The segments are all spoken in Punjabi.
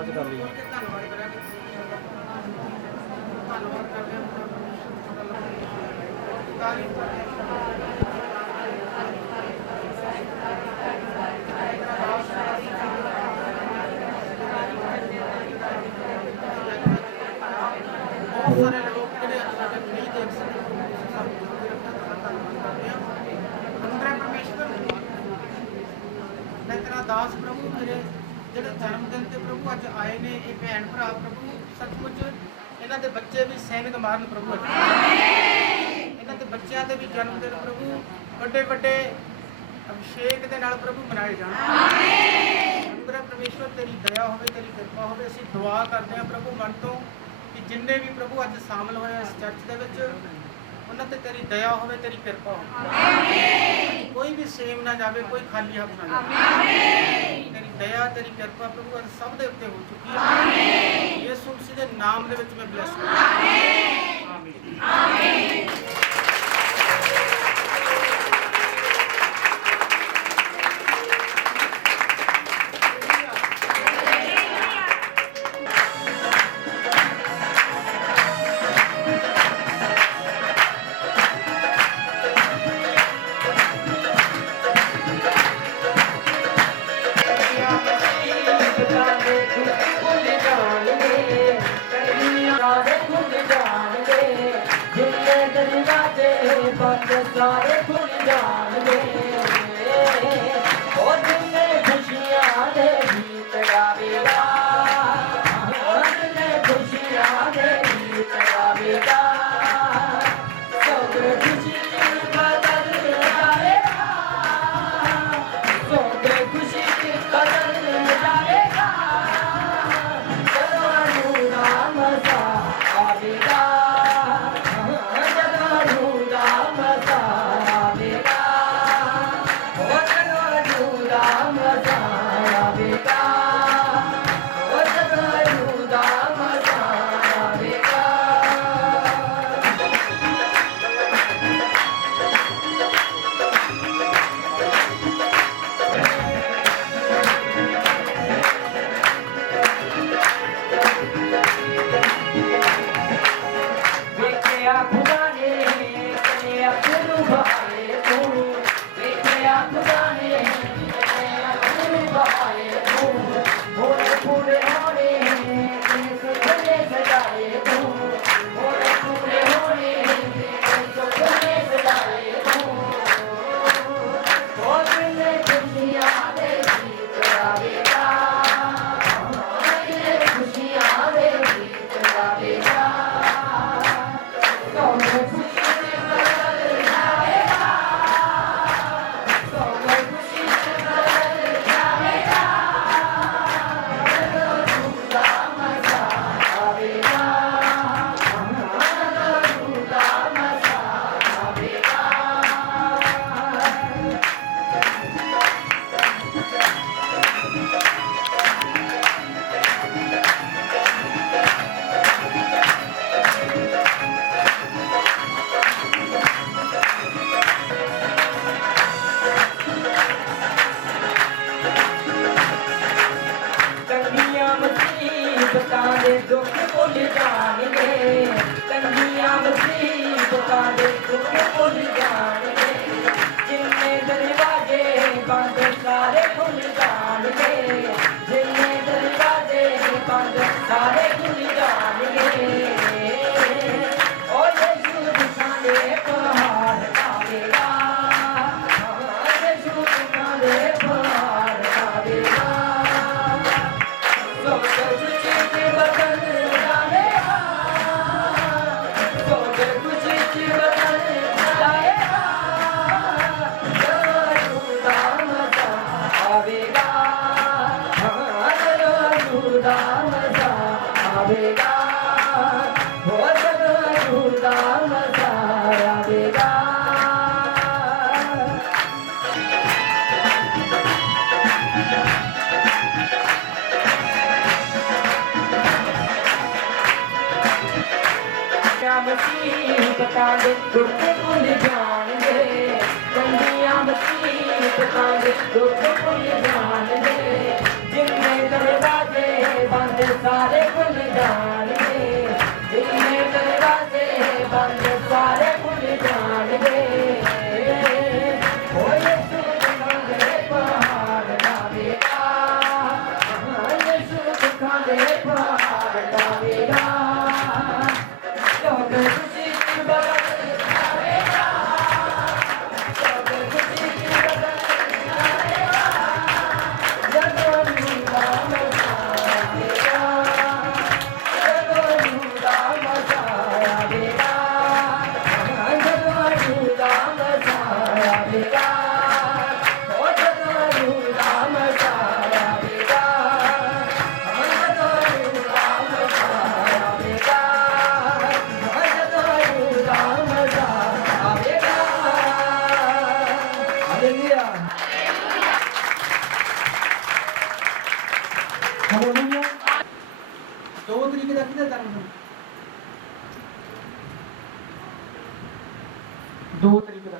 ਅੱਜ ਕਰ ਲਈ ਧੰਨਵਾਦ ਕਰਾਂਗੇ। ਧੰਨਵਾਦ ਕਰਦੇ ਹਾਂ ਤਾਰੀਫ बहुत सारे लोग ਜਿਹੜੇ ਅੱਜ ਨਹੀਂ ਦੇਖ ਸਕਦੇ ਸਭ ਧੰਨਵਾਦ ਕਰਦੇ ਹਾਂ। ਅੰਦਰ ਪਰਮੇਸ਼ਵਰ ਮੈਂ ਤੇਰਾ ਦਾਸ ਪ੍ਰਭੂ ਮੇਰੇ ਜਿਹੜੇ ਜਨਮ ਦਿਨ ਤੇ ਪ੍ਰਭੂ ਅੱਜ ਆਏ ਨੇ ਇਹ ਭੈਣ ਭਰਾ ਪ੍ਰਭੂ ਸੱਚਮੁੱਚ ਇਹਨਾਂ ਦੇ ਬੱਚੇ ਵੀ ਸੈਨਿਕ ਮਾਰਨ ਪ੍ਰਭੂ ਇਹਨਾਂ ਦੇ ਬੱਚਿਆਂ ਦੇ ਵੀ ਜਨਮ ਦਿਨ ਪ੍ਰਭੂ ਵੱਡੇ ਵੱਡੇ ਅਭਿਸ਼ੇਕ ਦੇ ਨਾਲ ਪ੍ਰਭੂ ਮਨਾਏ ਜਾਣ। ਅੰਦਰ ਪਰਮੇਸ਼ਵਰ ਤੇਰੀ ਦਇਆ ਹੋਵੇ ਤੇਰੀ ਕਿਰਪਾ ਹੋਵੇ। ਅਸੀਂ ਦੁਆ ਕਰਦੇ ਹਾਂ ਪ੍ਰਭੂ ਮਨ ਤੋਂ ਕਿ ਜਿੰਨੇ ਵੀ ਪ੍ਰਭੂ ਅੱਜ ਸ਼ਾਮਲ ਹੋਏ ਇਸ ਚਰਚ ਦੇ ਵਿੱਚ ਉਹਨਾਂ ਤੇ ਤੇਰੀ ਦਇਆ ਹੋਵੇ ਤੇਰੀ ਕਿਰਪਾ ਹੋਵੇ। ਕੋਈ ਵੀ ਸੇਮ ਨਾ ਜਾਵੇ ਕੋਈ ਖਾਲੀ ਹੱਥ ਨਾ ਜਾਵੇ। ਤੇਰੀ ਦਇਆ ਤੇਰੀ ਕਿਰਪਾ ਪ੍ਰਭੂ ਅੱਜ ਸਭ ਦੇ ਉੱਤੇ ਹੋ ਚੁੱਕੀ ਹੈ। ਯਿਸੂ ਮਸੀਹ ਦੇ ਨਾਮ ਦੇ ਵਿੱਚ ਮੈਂ ਬਲੈਸ ਕਰਦਾ ਹਾਂ। ਆਮੀਨ ਆਮੀਨ। सारे खुल जाने और जिन्हें खुशियाँ दे गीत गावेगा खुशियाँ दे गीत गावेगा सब खुशी बदल जाएगा सब खुशी बदल जाएगा राम सा आवेगा दुख भुल जाएंगे तंगियां मुसीबतां दे दुख भुल जाएंगे जिन्ने दरवाजे बंद सारे खुल जाएंगे जिन्ने दरवाजे बंद सारे खुल जाएंगे और यीशु सारे पहाड़ आवेगा यीशु सारे पहाड़ आवेगा सब कुछ बदल जाएगा सब कुछ बदल जाएगा राम आवेगा राम आवेगा राम आवेगा। मुसीबतां दे दुख भुल जाणगे तंगियां मुसीबतां दे दुख भुल जाणगे जिन्ने दरवाजे बंद ਹਾਲੇਲੂਇਆ। 2 ਤਰੀਕ ਦਾ ਕਿਹਦਾ ਜਨਮ ਦਿਨ? 2 ਤਰੀਕ ਦਾ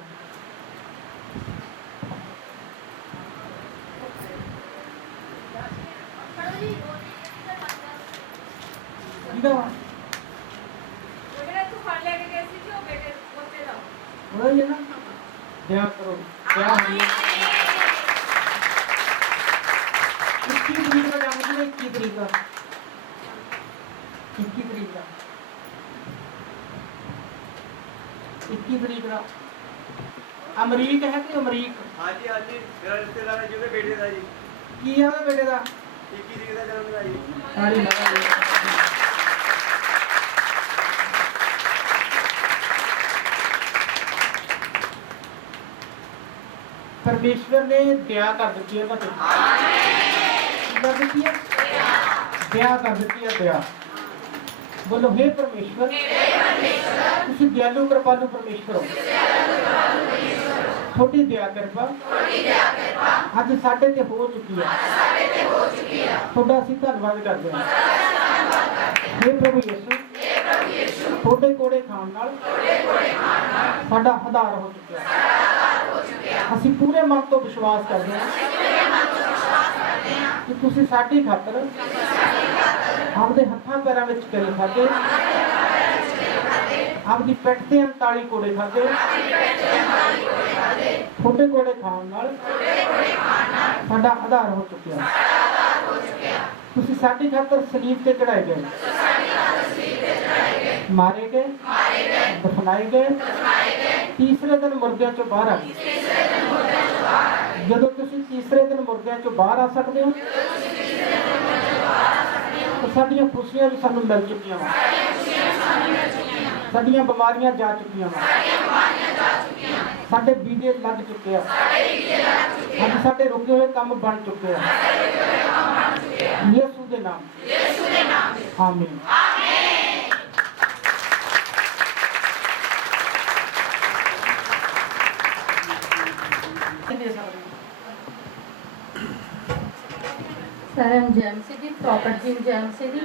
ਕਿਹਦਾ ਵਾ? ਉਹਦਾ ਹੀ ਹੈ ਨਾ? ਦਿਆ ਕਰੋ ਦਿਆ ਹੋਈ 21 ਤਰੀਕ ਦਾ ਜਨਮ ਦਿਨ। 21 ਤਰੀਕ ਦਾ 21 ਤਰੀਕ ਦਾ 21 ਤਰੀਕ ਦਾ ਅਮਰੀਕ ਹੈ ਕਿ ਅਮਰੀਕ? ਹਾਂਜੀ ਹਾਂਜੀ, ਮੇਰਾ ਰਿਸ਼ਤੇਦਾਰ ਹੈ ਜਿਹਦੇ ਬੇਟੇ ਦਾ ਜੀ। ਕੀ ਹੈ ਉਹਦੇ ਬੇਟੇ ਦਾ? 21 ਤਰੀਕ ਦਾ ਜਨਮ ਦਿਨ ਹੈ ਜੀ। ਤਾੜੀ ਮਾਰੋ। परमेश्वर ने दया कर दी है। कर दी है दया कर दी है। दया बोलो हे परमेश्वर, तुसी दयालु कृपालु परमेश्वर हो। थोड़ी दया कृपा अज साडे ते हो चुकी है। थोड़ा असीं धन्नवाद करते हैं। हे प्रभु यीशु, थोड़े कोड़े खाण नाल साडा आधार हो चुका है। ਅਸੀਂ ਪੂਰੇ ਮਨ ਤੋਂ ਵਿਸ਼ਵਾਸ ਕਰਦੇ ਹਾਂ ਕਿ ਤੁਸੀਂ ਸਾਡੀ ਖਾਤਰ ਆਪਦੇ ਹੱਥਾਂ ਪੈਰਾਂ ਵਿੱਚ ਕਿਰਲ ਖਾਦੇ, ਆਪਦੀ ਪਿੱਠ ਤੇ 39 ਕੋੜੇ ਖਾਦੇ। ਛੋਟੇ ਕੋੜੇ ਖਾਣ ਨਾਲ ਸਾਡਾ ਆਧਾਰ ਹੋ ਚੁੱਕਿਆ। ਤੁਸੀਂ ਸਾਡੀ ਖਾਤਰ ਸਲੀਬ ਤੇ ਚੜਾਏ ਗਏ, ਮਾਰੇ ਗਏ, ਦਫਨਾਏ ਗਏ, ਤੀਸਰੇ ਦਿਨ ਮੁਰਦਿਆਂ ਚੋਂ ਬਾਹਰ ਆ ਗਏ। ਜਦੋਂ ਤੁਸੀਂ ਤੀਸਰੇ ਦਿਨ ਮੁਰਦਿਆਂ ਚੋਂ ਬਾਹਰ ਆ ਸਕਦੇ ਹੋ ਤਾਂ ਸਾਡੀਆਂ ਖੁਸ਼ੀਆਂ ਵੀ ਸਾਨੂੰ ਮਿਲ ਚੁੱਕੀਆਂ ਵਾ, ਸਾਡੀਆਂ ਬਿਮਾਰੀਆਂ ਜਾ ਚੁੱਕੀਆਂ ਵਾ, ਸਾਡੇ ਵੀਜ਼ੇ ਲੱਗ ਚੁੱਕੇ ਆ, ਅੱਜ ਸਾਡੇ ਰੁਕੇ ਹੋਏ ਕੰਮ ਬਣ ਚੁੱਕੇ ਆ। ਯਿਸੂ ਦੇ ਨਾਮ ਆਮੀਨ। ਸਰਨ ਜੈਮਸੀ ਦੀ ਪ੍ਰੋਪਰਟੀ ਜੈਮਸੀ ਦੀ।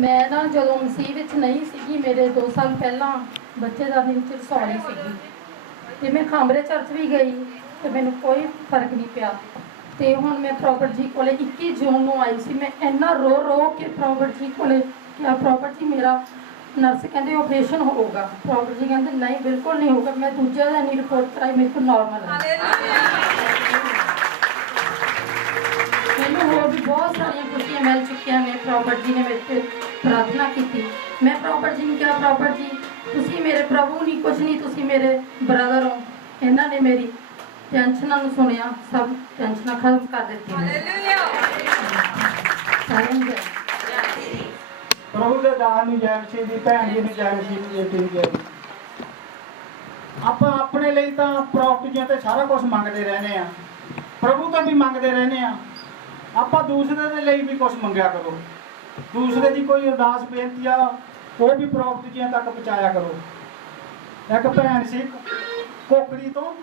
ਮੈਂ ਨਾ ਜਦੋਂ ਮਸੀਹ ਵਿੱਚ ਨਹੀਂ ਸੀਗੀ, ਮੇਰੇ 2 ਸਾਲ ਪਹਿਲਾਂ ਬੱਚੇ ਦਾ ਦਿਨ ਚ ਰਸੌਲੀ ਸੀਗੀ ਤੇ ਮੈਂ ਖਾਮਰੇ ਚਰਚ ਵੀ ਗਈ ਤੇ ਮੈਨੂੰ ਕੋਈ ਫਰਕ ਨਹੀਂ ਪਿਆ। ਤੇ ਹੁਣ ਮੈਂ ਪ੍ਰੋਪਰਟੀ ਕੋਲੇ 21 ਜੂਨ ਨੂੰ ਆਈ ਸੀ। ਮੈਂ ਇੰਨਾ ਰੋ ਰੋ ਕੇ ਪ੍ਰੋਪਰਟੀ ਕੋਲੇ ਕਿਹਾ, ਪ੍ਰੋਪਰਟੀ ਮੇਰਾ ਨਰਸ ਕਹਿੰਦੇ ਆਪਰੇਸ਼ਨ ਹੋਊਗਾ। ਪ੍ਰੋਪਰਟੀ ਕਹਿੰਦੇ ਨਹੀਂ, ਬਿਲਕੁਲ ਨਹੀਂ ਹੋਊਗਾ। ਮੈਂ ਦੂਜੇ ਦਿਨ ਹੀ ਰਿਪੋਰਟ ਕਰਾਈ, ਮੇਰੇ ਕੋਲ ਨਾਰਮਲ ਹੈ। ਮੈਨੂੰ ਹੋਰ ਵੀ ਬਹੁਤ ਸਾਰੀਆਂ ਖੁਸ਼ੀਆਂ ਮਿਲ ਚੁੱਕੀਆਂ ਨੇ। ਪ੍ਰੋਪਰਟੀ ਨੇ ਮੇਰੇ ਤੇ ਪ੍ਰਾਰਥਨਾ ਕੀਤੀ। ਮੈਂ ਪ੍ਰੋਪਰਟੀ ਨੂੰ ਕਿਹਾ, ਪ੍ਰੋਪਰਟੀ ਤੁਸੀਂ ਮੇਰੇ ਪ੍ਰਭੂ ਨਹੀਂ, ਕੁਝ ਨਹੀਂ, ਤੁਸੀਂ ਮੇਰੇ ਬ੍ਰਦਰ ਹੋ। ਇਹਨਾਂ ਨੇ ਮੇਰੀ ਟੈਨਸ਼ਨਾਂ ਨੂੰ ਸੁਣਿਆ, ਸਭ ਟੈਨਸ਼ਨਾਂ ਖਤਮ ਕਰ ਦਿੱਤੀਆਂ। ਸਾਰਿਆਂ ਨੂੰ ਪ੍ਰਭੂ ਦੇ ਦਾਨ ਨੂੰ ਜੈ ਮਸੀਹ ਦੀ, ਭੈਣ ਜੀ ਨੂੰ ਜੈ ਮਸੀਹ ਦੀ ਬੇਟੀ ਨੂੰ ਜੈ। ਆਪਾਂ ਆਪਣੇ ਲਈ ਤਾਂ ਪ੍ਰਾਪਤੀਆਂ ਤੇ ਸਾਰਾ ਕੁਝ ਮੰਗਦੇ ਰਹਿੰਦੇ ਆ, ਪ੍ਰਭੂ ਤੋਂ ਵੀ ਮੰਗਦੇ ਰਹਿੰਦੇ ਆ। ਆਪਾਂ ਦੂਸਰੇ ਦੇ ਲਈ ਵੀ ਕੁਝ ਮੰਗਿਆ ਕਰੋ। ਦੂਸਰੇ ਦੀ ਕੋਈ ਅਰਦਾਸ ਬੇਨਤੀ ਆ ਉਹ ਵੀ ਪ੍ਰਾਪਤੀਆਂ ਤੱਕ ਪਹੁੰਚਾਇਆ ਕਰੋ। ਇੱਕ ਭੈਣ ਸੀ ਕੋਕੜੀ ਤੋਂ,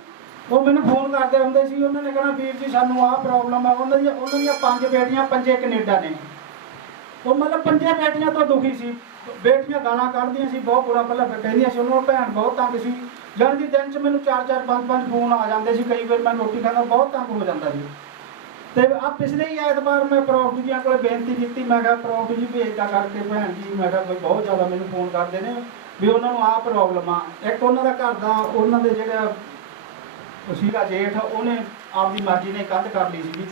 ਉਹ ਮੈਨੂੰ ਫੋਨ ਕਰਦੇ ਹੁੰਦੇ ਸੀ। ਉਹਨਾਂ ਨੇ ਕਹਿਣਾ ਵੀਰ ਜੀ ਸਾਨੂੰ ਆਹ ਪ੍ਰੋਬਲਮ ਆ। ਉਹਨਾਂ ਦੀਆਂ 5 ਬੇਟੀਆਂ, 5 ਕੈਨੇਡਾ ਨੇ। ਉਹ ਮਤਲਬ 5 ਬੇਟੀਆਂ ਤੋਂ ਦੁਖੀ ਸੀ। ਬੇਟੀਆਂ ਗਾਲਾਂ ਕੱਢਦੀਆਂ ਸੀ, ਬਹੁਤ ਬੁਰਾ ਭਲਾ ਕਹਿੰਦੀਆਂ ਸੀ। ਉਹਨਾਂ ਭੈਣ ਬਹੁਤ ਤੰਗ ਸੀ। ਜਾਣ ਦੀ ਦਿਨ 'ਚ ਮੈਨੂੰ 4-4 5-5 ਫੋਨ ਆ ਜਾਂਦੇ ਸੀ। ਕਈ ਵਾਰ ਮੈਂ ਰੋਟੀ ਖਾਂਦਾ ਬਹੁਤ ਤੰਗ ਹੋ ਜਾਂਦਾ ਸੀ। ਤੇ ਆ ਪਿਛਲੇ ਹੀ ਐਤਵਾਰ ਮੈਂ ਪ੍ਰੋਫ ਜੀਆਂ ਕੋਲ ਬੇਨਤੀ ਕੀਤੀ। ਮੈਂ ਕਿਹਾ ਪ੍ਰੋਫ ਜੀ ਵੀ ਇੱਦਾਂ ਕਰਕੇ ਭੈਣ ਜੀ, ਮੈਂ ਕਿਹਾ ਬਹੁਤ ਜ਼ਿਆਦਾ ਮੈਨੂੰ ਫੋਨ ਕਰਦੇ ਨੇ ਵੀ ਉਹਨਾਂ ਨੂੰ ਆਹ ਪ੍ਰੋਬਲਮ ਆ। ਇੱਕ ਉਹਨਾਂ ਦਾ ਘਰ ਦਾ, ਉਹਨਾਂ ਦੇ ਜਿਹੜਾ ਸੀਗਾ ਜੇਠ, ਉਹਨੇ ਆਪਦੀ ਮਰਜ਼ੀ ਨੇ ਕੰਧ ਕਰ ਲਈ ਸੀਗੀ।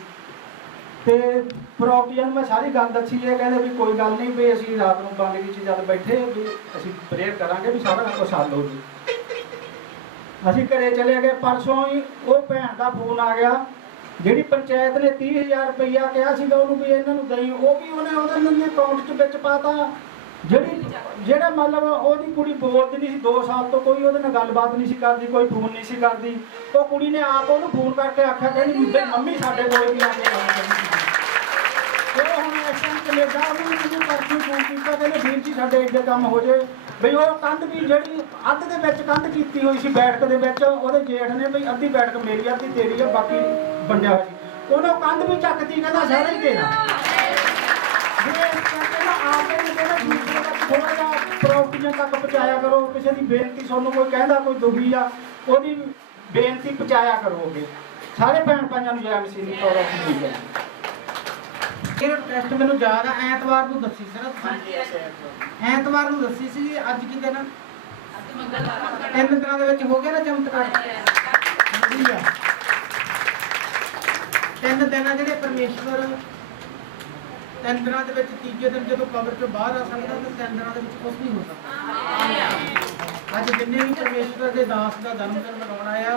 ਤੇ ਪ੍ਰੋਪਰਟੀਆਂ ਨੂੰ ਮੈਂ ਸਾਰੀ ਗੱਲ ਦੱਸੀ। ਇਹ ਕਹਿੰਦੇ ਵੀ ਕੋਈ ਗੱਲ ਨਹੀਂ, ਵੀ ਅਸੀਂ ਰਾਤ ਨੂੰ ਬੰਦਗੀ 'ਚ ਜਦ ਬੈਠੇ ਵੀ ਅਸੀਂ ਪ੍ਰੇਅਰ ਕਰਾਂਗੇ ਵੀ ਸਾਰਾ ਕੁਛ ਹੱਲ ਹੋ ਜੀ। ਅਸੀਂ ਘਰੇ ਚਲੇ ਗਏ। ਪਰਸੋਂ ਹੀ ਉਹ ਭੈਣ ਦਾ ਫੋਨ ਆ ਗਿਆ ਜਿਹੜੀ ਪੰਚਾਇਤ ਨੇ 30,000 ਰੁਪਈਆ ਕਿਹਾ ਸੀਗਾ ਉਹਨੂੰ ਵੀ ਇਹਨਾਂ ਨੂੰ ਦੇਈ, ਉਹ ਵੀ ਉਹਨੇ ਉਹਦੇ ਅਕਾਊਂਟ 'ਚ ਵਿੱਚ ਪਾਤਾ। ਜਿਹੜਾ ਮਤਲਬ ਉਹਦੀ ਕੁੜੀ ਬੋਲਦੀ ਨਹੀਂ ਸੀ 2 ਸਾਲ ਤੋਂ, ਕੋਈ ਉਹਦੇ ਨਾਲ ਗੱਲਬਾਤ ਨਹੀਂ ਸੀ ਕਰਦੀ, ਕੋਈ ਫੋਨ ਨਹੀਂ ਸੀ ਕਰਦੀ। ਉਹ ਕੁੜੀ ਨੇ ਆਪ ਉਹਨੂੰ ਫੋਨ ਕਰਕੇ ਆਖਿਆ ਕਹਿੰਦੀ ਮੰਮੀ ਸਾਡੇ ਕੋਲ ਵੀ ਆ ਕੇ ਗੱਲ ਕਰਨੀ। ਉਹ ਹੁਣ ਇਸ ਟਾਈਮ ਕੈਨੇਡਾ, ਉਹਨੂੰ ਮੈਨੂੰ ਪਰਸੋਂ ਫੋਨ ਕੀਤਾ, ਕਹਿੰਦੇ ਵੀਰ ਜੀ ਸਾਡੇ ਇੱਡੇ ਕੰਮ ਹੋ ਜੇ ਬਈ। ਉਹ ਕੰਧ ਵੀ ਜਿਹੜੀ ਅੱਧ ਦੇ ਵਿੱਚ ਕੰਧ ਕੀਤੀ ਹੋਈ ਸੀ ਬੈਠਕ ਦੇ ਵਿੱਚ, ਉਹਦੇ ਜੇਠ ਨੇ ਬਈ ਅੱਧੀ ਬੈਠਕ ਮੇਰੀ ਅੱਧੀ ਤੇਰੀ ਆ, ਬਾਕੀ ਵੰਡਿਆ ਹੋਇਆ ਸੀ। ਉਹਨੇ ਕੰਧ ਵੀ ਚੱਕਤੀ, ਕਹਿੰਦਾ ਸਾਰਾ ਹੀ ਤੇਰਾ। ਜੇ ਕਹਿੰਦਾ ਆਪੇ ਨੂੰ ਕਹਿੰਦਾ ਦੂਸਰੇ ਤੱਕ ਥੋੜਾ ਜਿਹਾ ਪ੍ਰਾਪਰਟੀਆਂ ਤੱਕ ਪਹੁੰਚਾਇਆ ਕਰੋ, ਕਿਸੇ ਦੀ ਬੇਨਤੀ ਤੁਹਾਨੂੰ ਕੋਈ ਕਹਿੰਦਾ ਕੋਈ ਦੁਖੀ ਆ ਉਹਦੀ ਬੇਨਤੀ ਪਹੁੰਚਾਇਆ ਕਰੋਗੇ। ਸਾਰੇ ਭੈਣ ਭਾਈਆਂ ਨੂੰ ਜੈ ਮਸੀਹ ਦੀ ਪ੍ਰੋਗਰਾਮ ਹੁੰਦੀ ਹੈ। ਇਹ ਟੈਸਟ ਮੈਨੂੰ ਯਾਦ ਆ, ਐਤਵਾਰ ਨੂੰ ਦੱਸੀ ਸੀ ਨਾ ਤੁਸੀਂ? ਐਤਵਾਰ ਨੂੰ ਦੱਸੀ ਸੀ। ਅੱਜ ਕੀ ਦਿਨ? 3 ਦਿਨਾਂ ਦੇ ਵਿੱਚ ਹੋ ਗਿਆ ਨਾ ਚਮਤਕਾਰ। ਵਧੀਆ 3 ਦਿਨ ਆ ਜਿਹੜੇ ਪਰਮੇਸ਼ਵਰ 3 ਦਿਨਾਂ ਦੇ ਵਿੱਚ ਤੀਜੇ ਦਿਨ ਜਦੋਂ ਕਬਰ ਚੋਂ ਬਾਹਰ ਆ ਸਕਦਾ ਤਾਂ 3 ਦਿਨਾਂ ਦੇ ਵਿੱਚ ਕੁਝ ਨਹੀਂ ਹੋ ਸਕਦਾ। ਅੱਜ ਜਿੰਨੇ ਵੀ ਪਰਮੇਸ਼ਵਰ ਦੇ ਦਾਸ ਦਾ ਜਨਮ ਦਿਨ ਮਨਾਉਣ ਆਇਆ,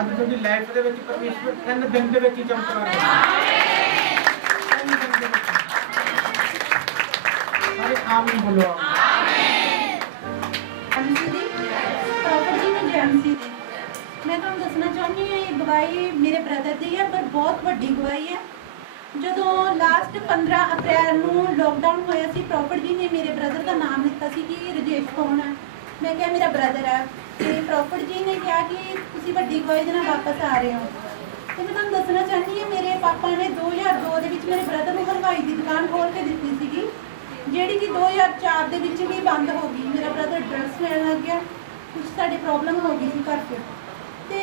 ਅੱਜ ਤੁਹਾਡੀ ਲਾਈਫ ਦੇ ਵਿੱਚ ਪਰਮੇਸ਼ਵਰ 3 ਦਿਨ ਦੇ ਵਿੱਚ ਹੀ ਚਮਤਕਾਰ ਹੋਇਆ। ਸਾਰੇ ਆਮੀਨ ਬੋਲੋ। मैं तुहानू दसना चाहनी हाँ, ये गवाही मेरे ब्रदर की है पर बहुत वड्डी गवाही है। जो लास्ट 15 अप्रैल को लॉकडाउन होया सी, प्रॉपर जी ने मेरे ब्रदर का नाम लिता सी कि रजेश कौन है। मैं क्या मेरा ब्रदर है, तो प्रॉपर जी ने कहा कि तुसी वड्डी गवाही दे नाल वापस आ रहे हो। तो मैं तुहानू दसना चाहनी हाँ, मेरे पापा ने 2002 दे विच मेरे ब्रदर को हलवाई की दुकान खोल के दी सी, जिहड़ी कि 2004 दे विच भी बंद हो गई। मेरा ब्रदर ड्रग्स लैन लग गया, कुछ साडी प्रॉब्लम हो गई थी घर च। ते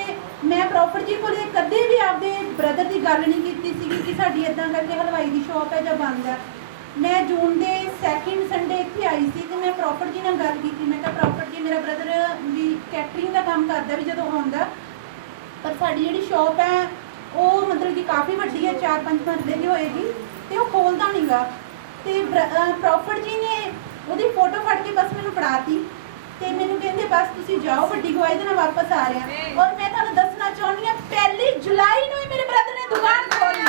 मैं प्रॉपर जी को कदे भी आपके ब्रदर की गल नहीं की कि साड़ी इदां करके हलवाई की शॉप है जो बंद है। मैं जून के 2nd संडे इत्थे आई सी ते मैं प्रॉपर जी नाल गल की। मैं कहा प्रॉपर जी मेरा ब्रदर भी कैटरिंग का काम करता भी जो आउंदा, पर साड़ी जिहड़ी शॉप है वो मतलब कि काफ़ी वड्डी है, 4-5 मरले की होएगी, तो वो खोलदा नहीं गा। तो प्रॉपर जी ने वो फोटो फट के बस मैनू फड़ाती ते मैनू कहते बस तुसी जाओ, वड्डी गवाही दे नाल वापस आ रहे हैं। और मैं तुहानू दसना चाहनी हां, 1 जुलाई नूं ही मेरे ब्रदर ने दुकान खोली।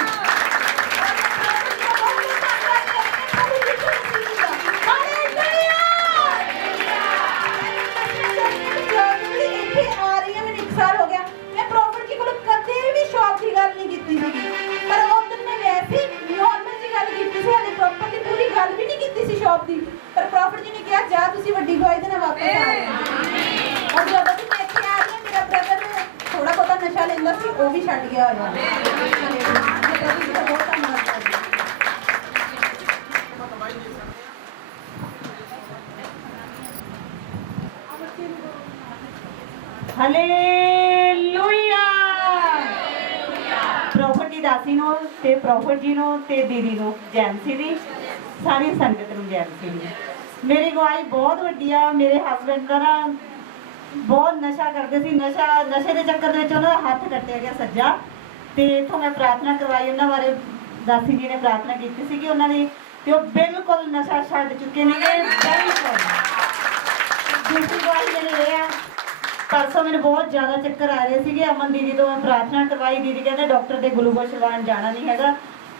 साल हो गया मैं प्रॉपर जी को कदे भी शॉप की गल नहीं की, पर उस दिन मैं वैसे नॉर्मल जी गल की सी, हाले प्रॉपर की पूरी गल भी नहीं की सी शॉप की। पर प्रॉपर जी ने कहा जा तुसी वड्डी गवाही दे नाल वापस आ रहे हैं। और जब भी मैं इत्थे आ रही मेरा ब्रदर थोड़ा बहुत नशा लेंदा सी, वो भी छड्ड गया होया। प्रभु जी दा बहुत धन्नवाद करदी। हालेलुया। प्रॉफिट की दासी नो ते प्रॉफिट जी नो ते दीदी नो जय मसीह दी, सारी संगत नूं जय मसीह दी। मेरी गवाही बहुत वड्डी आ। मेरे हसबैंड का ना बहुत नशा करते सी, नशे के चक्कर में उन्होंने हाथ कट्टिया गया सज्जा। तो इतों मैं प्रार्थना करवाई, उन्होंने बारे दासी जी ने प्रार्थना की सी कि उन्होंने तो बिल्कुल नशा छड्ड चुके ने। बिल्कुल दूसरी गवाही मेरी ये है, परसों मैंने बहुत ज़्यादा चक्कर आ रहे थे। अमन दीदी तो मैं प्रार्थना करवाई, दीदी कहते डॉक्टर के ग्लूकोज लवान जाना नहीं है,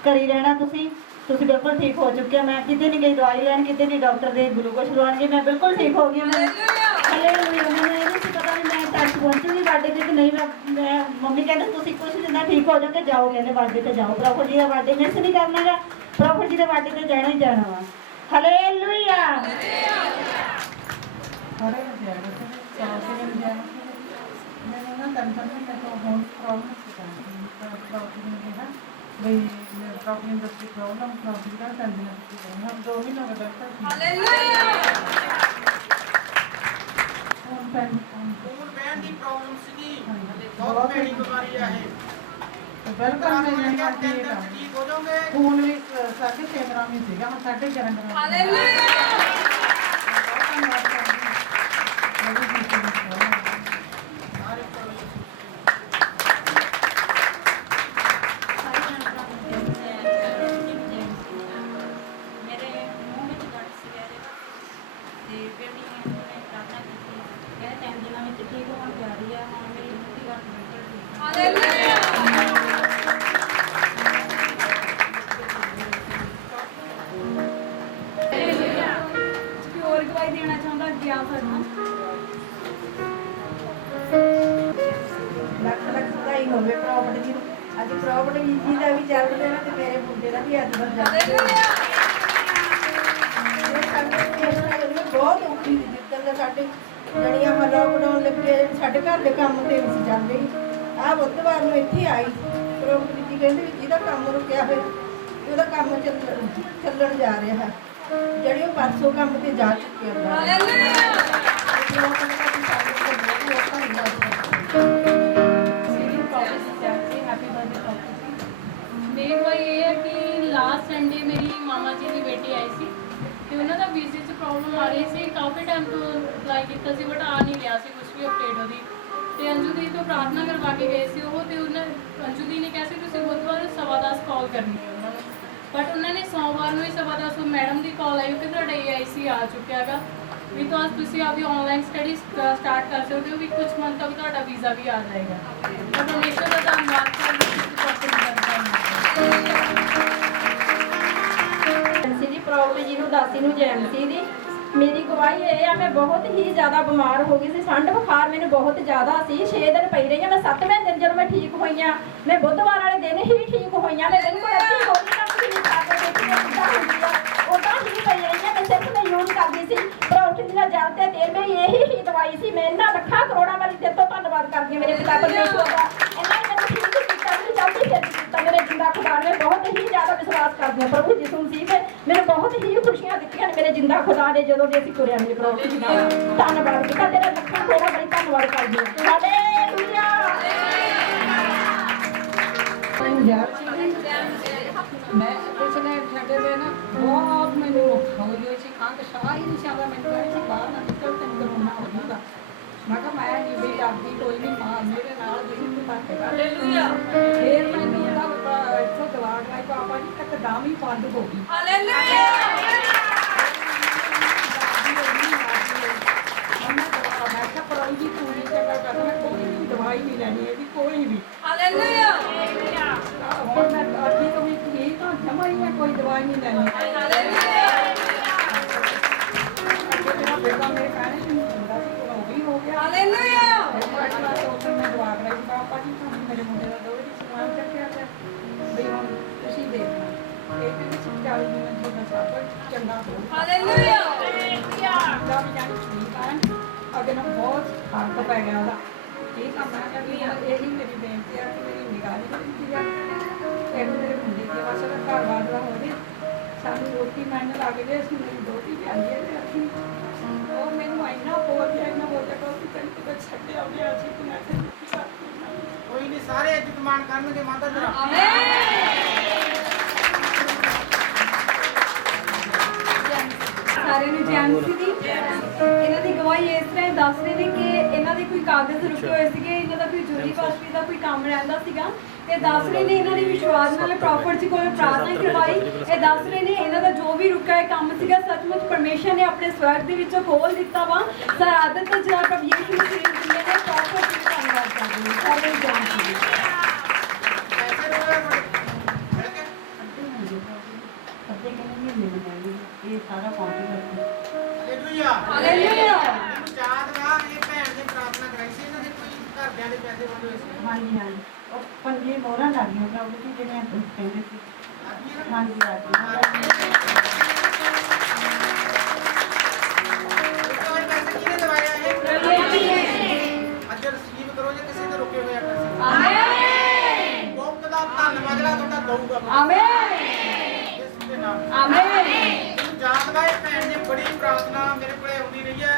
घर ही रहना तुसी बिल्कुल ठीक हो चुके। मैं कितने नहीं गई दवाई लैन, कितने नहीं डॉक्टर के ग्लूकोज लवान गई, मैं बिल्कुल ठीक हो गई। मैंने ये नहीं पता भी मैं टेस्ट पहुँचूंगी बर्थडे पे कि नहीं। मैं मम्मी कहते तुम कुछ दिन ठीक हो जाओगे, जाओ कहते बर्थडे पे जाओ, प्रॉफिट जी का बर्थडे मिस नहीं करना गा, प्रॉफिट जी के बर्थडे पे जाना ही जाना वा। Hallelujah. Problem industry problem problem का हम 2 महीनों का डॉक्टर खून बहन की प्रॉब्लम सी, बहुत बड़ी बीमारी है। बिल्कुल ठीक हो जाओगे। खून भी 6.5 ग्राम ही सीगा, हम 4.5 ग्राम। लॉकडाउन लगे साढ़े घर के काम से जाते आ बुधवार में इत्थे आई प्रॉपर्टी ਬਾਕੀ ਕਹਿੰਦੇ ਵੀ ਜਿਹਦਾ ਕੰਮ ਰੁਕਿਆ ਹੋਇਆ ਉਹਦਾ ਕੰਮ ਚੱਲਣ ਜਾ ਰਿਹਾ ਹੈ, ਜਿਹੜੀ ਉਹ ਪਰਸੋਂ ਕੰਮ ਤੇ ਜਾ ਚੁੱਕੀ ਹੈ। ਮੇਨ ਵਾ ਇਹ ਹੈ ਕਿ ਲਾਸਟ ਸੰਡੇ ਮੇਰੀ ਮਾਮਾ ਜੀ ਦੀ ਬੇਟੀ ਆਈ ਸੀ ਤੇ ਉਹਨਾਂ ਦਾ ਵੀਜ਼ੇ 'ਚ ਪ੍ਰੋਬਲਮ ਆ ਰਹੀ ਸੀ। ਕਾਫੀ ਟਾਈਮ ਤੋਂ ਅਪਲਾਈ ਕੀਤਾ ਸੀ ਬਟ ਆ ਨਹੀਂ ਰਿਹਾ ਸੀ ਕੁਝ ਵੀ ਅਪਡੇਟ ਉਹਦੀ। ਤੇ ਅੰਜੂ ਦੀ ਤੋਂ ਪ੍ਰਾਰਥਨਾ ਕਰਵਾ ਕੇ ਗਏ ਸੀ ਉਹ, ਤੇ ਉਹਨਾਂ ਅੰਜੂ ਦੀ ਨੇ ਕਿਹਾ ਸੀ ਤੁਸੀਂ ਬੁੱਧਵਾਰ 10:15 ਕਾਲ ਕਰਨੀ ਹੈ ਉਹਨਾਂ ਨੂੰ, ਬਟ ਉਹਨਾਂ ਨੇ ਸੋਮਵਾਰ ਨੂੰ ਹੀ 10:15 ਮੈਡਮ ਦੀ ਕਾਲ ਆਈ ਕਿ ਤੁਹਾਡਾ AIC ਆ ਚੁੱਕਿਆ ਹੈਗਾ ਵੀ ਤਾਂ ਤੁਸੀਂ ਆਪਦੀ ਆਨਲਾਈਨ ਸਟੱਡੀ ਸਟਾਰਟ ਕਰ ਸਕਦੇ ਹੋ ਵੀ ਕੁਝ ਮੰਥ ਤੱਕ ਤੁਹਾਡਾ ਵੀਜ਼ਾ ਵੀ ਆ ਜਾਏਗਾ। ਤਾਂ ਪਰਮੇਸ਼ਰ ਦਾ ਧੰਨਵਾਦ ਜੈਮਸੀ ਦੀ ਪ੍ਰੋਬਲਮ ਜਿਹਨੂੰ ਦਾਸੀ ਨੂੰ ਜੈਮਸੀ ਦੀ ਮੇਰੀ ਗਵਾਹੀ ਇਹ ਆ, ਮੈਂ ਬਹੁਤ ਹੀ ਜ਼ਿਆਦਾ ਬਿਮਾਰ ਹੋ ਗਈ ਸੀ। ਠੰਡ ਬੁਖਾਰ ਮੈਨੂੰ ਬਹੁਤ ਜ਼ਿਆਦਾ ਸੀ। 6 ਦਿਨ ਪਈ ਰਹੀ ਹਾਂ ਮੈਂ। 7ਵੇਂ ਦਿਨ ਜਦੋਂ ਮੈਂ ਠੀਕ ਹੋਈ ਹਾਂ, ਮੈਂ ਬੁੱਧਵਾਰ ਵਾਲੇ ਦਿਨ ਹੀ ਠੀਕ ਹੋਈ ਹਾਂ। ਮੈਂ ਬਿਲਕੁਲ ਅੱਧੀ ਹੋ ਗਈ ਨਾ, ਤੁਸੀਂ ਆ ਕੇ ਦੇਖੀਏ ਕਿੱਦਾਂ ਹੁੰਦੀ ਆ, ਉਦਾਂ ਹੀ ਪਈ ਰਹੀ ਹਾਂ। ਮੈਂ ਸਿਰਫ ਮੈਂ ਯੂਜ਼ ਕਰਦੀ ਸੀ ਪਰੌਂਠੀ ਦਾ ਜਲ ਤੇ ਤੇਲ, ਮੇਰੀ ਇਹੀ ਹੀ ਦਵਾਈ ਸੀ। ਮੈਂ ਇਹਨਾਂ ਲੱਖਾਂ ਕਰੋੜਾਂ ਵਾਲੀ ਤੇਰੇ ਤੋਂ ਧੰਨਵਾਦ ਕਰਦੀ ਹਾਂ ਮੇਰੇ ਪਿਤਾ ਪਰਮੇਸ਼ਵਰ ਦਾ। ਇਹਨਾਂ ਨੇ ਮੈਨੂੰ ਠੀਕ ਕੀਤਾ, ਮੈਨੂੰ ਜਲਦੀ ਫਿਰ ਕੀਤਾ। ਮੇਰੇ ਜਿੰਦਾ ਖੁਦਾ ਨੇ ਬਹੁਤ ਹੀ ਜ਼ਿਆਦਾ ਵਿਸ਼ਵਾਸ ਕਰਦੀ ਹਾਂ ਪ੍ਰਭੂ ਯਿਸੂ ਮਸੀਹ ਤੇ ਮੈਨੂੰ ਬਹੁਤ ਹੀ ਖੁਸ਼ੀਆਂ ਦਿੱਤੀਆਂ ਨੇ ਮੇਰੇ ਜਿੰਦਾ ਖੁਦਾ ਨੇ ਜਦੋਂ ਦੇ ਅਸੀਂ ਤੁਰਿਆ ਮੇਰੇ ਪ੍ਰਭੂ ਨਾਲ। ਧੰਨਵਾਦ ਕੀਤਾ ਤੇਰਾ ਲੱਖਾਂ ਕਰੋੜਾਂ ਵਾਲੀ ਧੰਨਵਾਦ ਕਰਦੀ ਹਾਂ। ਹਾਲੇਲੂਇਆ। ਮੈਂ ਪਿਛਲੇ ਸਾਡੇ ਦੇ ਨਾ ਬਹੁਤ ਮੈਨੂੰ ਔਖਾ ਹੋਈ ਸੀ, ਖੰਘ ਸਾਹ ਹੀ ਨਹੀਂ ਚੱਲਦਾ ਮੈਨੂੰ, ਕਹਿੰਦੀ ਬਾਹਰ ਨਾ ਨਿਕਲ ਤੈਨੂੰ ਕਰੋਨਾ ਹੋ ਜਾਊਗਾ। ਮੈਂ ਕਿਹਾ ਮੈਂ ਨਹੀਂ ਵੀ ਡਰਦੀ, ਕੋਈ ਨਹੀਂ, ਮਾਂ ਮੇਰੇ ਨਾਲ ਜਿਹੜੀ ਨੂੰ ਧੱਕੇ ਕਰ। ਹਾਲੇਲੂਇਆ। ਫਿਰ ਮੈਨੂੰ ਉਹਦਾ ਇੱਥੋਂ ਦਵਾ ਗਾਈ ਪਾਪਾ ਜੀ ਇੱਕਦਮ ਹੀ ਬੰਦ ਹੋ ਗਈ। ਹਾਲੇਲੂਇਆ। ਮੈਂ ਕਿਹਾ ਪਰਮ ਜੀ ਪੂਰੀ ਚੰਗਾ ਕਰਨਾ, ਕੋਈ ਵੀ ਦਵਾਈ ਨਹੀਂ ਲੈਣੀ ਇਹਦੀ, ਕੋਈ ਵੀ। ਹਾਲੇਲੂਇਆ। ਹੁਣ ਮੈਂ ਅੱਗੇ ਤੋਂ ਵੀ ਠੀਕ ਹਾਂ, ਜਮਾ ਹੀ ਮੈਂ ਕੋਈ ਦਵਾਈ ਨਹੀਂ ਲੈਣੀ। ਮੇਰਾ ਬੇਟਾ ਮੇਰੇ ਕਹਿਣੇ ਨਹੀਂ ਹੁੰਦਾ ਸੀ, ਉਹ ਵੀ ਹੋ ਗਿਆ। ਹਾਲੇਲੂਇਆ। ਮੈਂ ਦਵਾ ਕਰਾਈ ਪਾਪਾ ਜੀ ਤੁਹਾਨੂੰ ਮੇਰੇ ਮੁੰਡੇ ਦਾ ਦੋ ਦੀ ਸਮਾਨ ਚੱਕਿਆ ਤੇ ਵੀ ਹੁਣ ਤੁਸੀਂ ਦੇਖਣਾ ਇਹ ਵੀ 40 ਮਿੰਟ ਤੁਹਾਡਾ ਸਭ ਚੰਗਾ ਹੋ। ਹਾਲੇਲੂਇਆ। ਦਾ ਵੀ ਜਾਨੀ ਠੀਕ ਆ, ਅੱਗੇ ਨਾਲ ਬਹੁਤ ਫਰਕ ਪੈ ਗਿਆ ਉਹਦਾ। ਠੀਕ ਆ, ਮੈਂ ਕਹਿੰਦੀ ਇਹੀ ਮੇਰੀ ਬੇਨਤੀ ਆ ਕਿ ਮੇਰੀ ਨਿਗਾਹ ਨਹੀਂ ਆ ਇਹ ਮੇਰੇ ਮੁੰਡੇ ਦੀ ਬਸ ਘਰ ਵਾਲਾ ਹੋ ਜੇ, ਸਾਨੂੰ ਰੋਟੀ ਮੰਨ ਲੱਗ ਜੇ, ਅਸੀਂ ਮੇਰੀ ਦੋਤੀ ਵੀ ਆਂਦੀ ਹੈ ਤੇ ਅਸੀਂ ਉਹ ਮੈਨੂੰ ਇੰਨਾ ਬੋਲ ਗਿਆ ਕਿ ਤੈਨੂੰ ਕਿਤੇ ਛੱਡਿਆ ਹੋਇਆ ਸੀ ਕਿ ਮੈਂ ਤੇ ਕੋਈ ਨਹੀਂ, ਸਾਰੇ ਇੱਜ਼ਤ ਮਾਣ ਕਰਨਗੇ ਮਾਤਾ ਤੇਰਾ। ਸਾਰਿਆਂ ਨੂੰ ਜੈਮਸੀ ਦੀ ਇਹਨਾਂ ਦੀ ਗਵਾਹੀ ਇਸ ਤਰ੍ਹਾਂ ਦੱਸ ਰਹੇ ਨੇ ਕਿ ਇਹਨਾਂ ਦੇ ਕੋਈ ਕਾਗਜ਼ ਰੁਕੇ ਹੋਏ ਸੀਗੇ, ਇਹਨਾਂ ਦਾ ਕੋਈ ਯੂਨੀਵਰਸਿਟੀ ਦਾ ਕੋਈ ਕੰਮ ਰਹਿੰਦਾ ਸੀਗਾ ਤੇ ਦੱਸ ਰਹੇ ਨੇ ਇਹਨਾਂ ਦੀ ਵਿਸ਼ਵਾਸ ਨਾਲ ਪ੍ਰੋਫਟ ਜੀ ਕੋਲ ਪ੍ਰਾਰਥਨਾ ਕਰਵਾਈ। ਇਹ ਦੱਸ ਰਹੇ ਨੇ ਇਹਨਾਂ ਦਾ ਜੋ ਵੀ ਰੁਕਿਆ ਹੋਇਆ ਕੰਮ ਸੀਗਾ ਸੱਚਮੁੱਚ ਪਰਮੇਸ਼ਰ ਨੇ ਆਪਣੇ ਸਵਰਗ ਦੇ ਵਿੱਚੋਂ ਖੋਲ ਦਿੱਤਾ ਵਾ। ਸਰਾਦਤ ਤੇ ਜਿਹੜਾ ਪ੍ਰਭੂ ਯਿਸੂ ਮਸੀਹ ਨੇ ਪ੍ਰੋਫਟ ਜੀ ਦਾ ਧੰਨਵਾਦ ਕਰਦੇ ਹਾਂ। ਸਾਰੇ ਜੈਮਸੀ ਦੀ ਪੈਸੇ ਰੋਇਆ ਮਿਲ ਕੇ ਅੱਧੇ ਕਹਿੰਦੇ ਮਹੀਨੇ ਨੂੰ ਇਹ ਸਾਰਾ ਪਹੁੰਚ ਗਿਆ। ਹਾਲੇਲੂਇਆ। ਮੈਨੂੰ ਯਾਦ ਵਾ ਇਹ ਭੈਣ ਨੇ ਪ੍ਰਾਰਥਨਾ ਕਰਾਈ ਸੀ, ਇਹਨਾਂ ਦੇ ਕੋਈ ਘਰਦਿਆਂ ਦੇ ਪੈਸੇ ਵੰਡੇ ਹੋਏ ਸੀ। ਹਾਂਜੀ ਹਾਂਜੀ, ਉਹ ਪੰਜੇ ਮੋਹਰਾਂ ਲੱਗੀਆਂ ਪ੍ਰਭੂ ਜੀ ਜਿਹੜੇ ਤੁਸੀਂ ਕਹਿੰਦੇ ਸੀ। ਹਾਂਜੀ ਹਾਂਜੀ। ਪੈਸੇ ਕਿਹਨੇ ਦਵਾਇਆ ਇਹ? ਅੱਜ ਰਿਸੀਵ ਕਰੋ ਜੇ ਕਿਸੇ ਦੇ ਰੁਕੇ ਹੋਏ ਆ ਪੈਸੇ। ਆਮੇਨ। ਬਹੁਤ ਦਾ ਧੰਨਵਾਦ ਜਿਹੜਾ ਤੁਹਾਡਾ ਦਊਗਾ। ਆਮੇਨ। ਇਸ ਦੇ ਨਾਮ। ਆਮੇਨ। ਯਾਦ ਵਾ ਇਹ ਭੈਣ ਨੇ ਬੜੀ ਪ੍ਰਾਰਥਨਾ ਮੇਰੇ ਕੋਲੇ ਆਉਂਦੀ ਰਹੀ ਹੈ,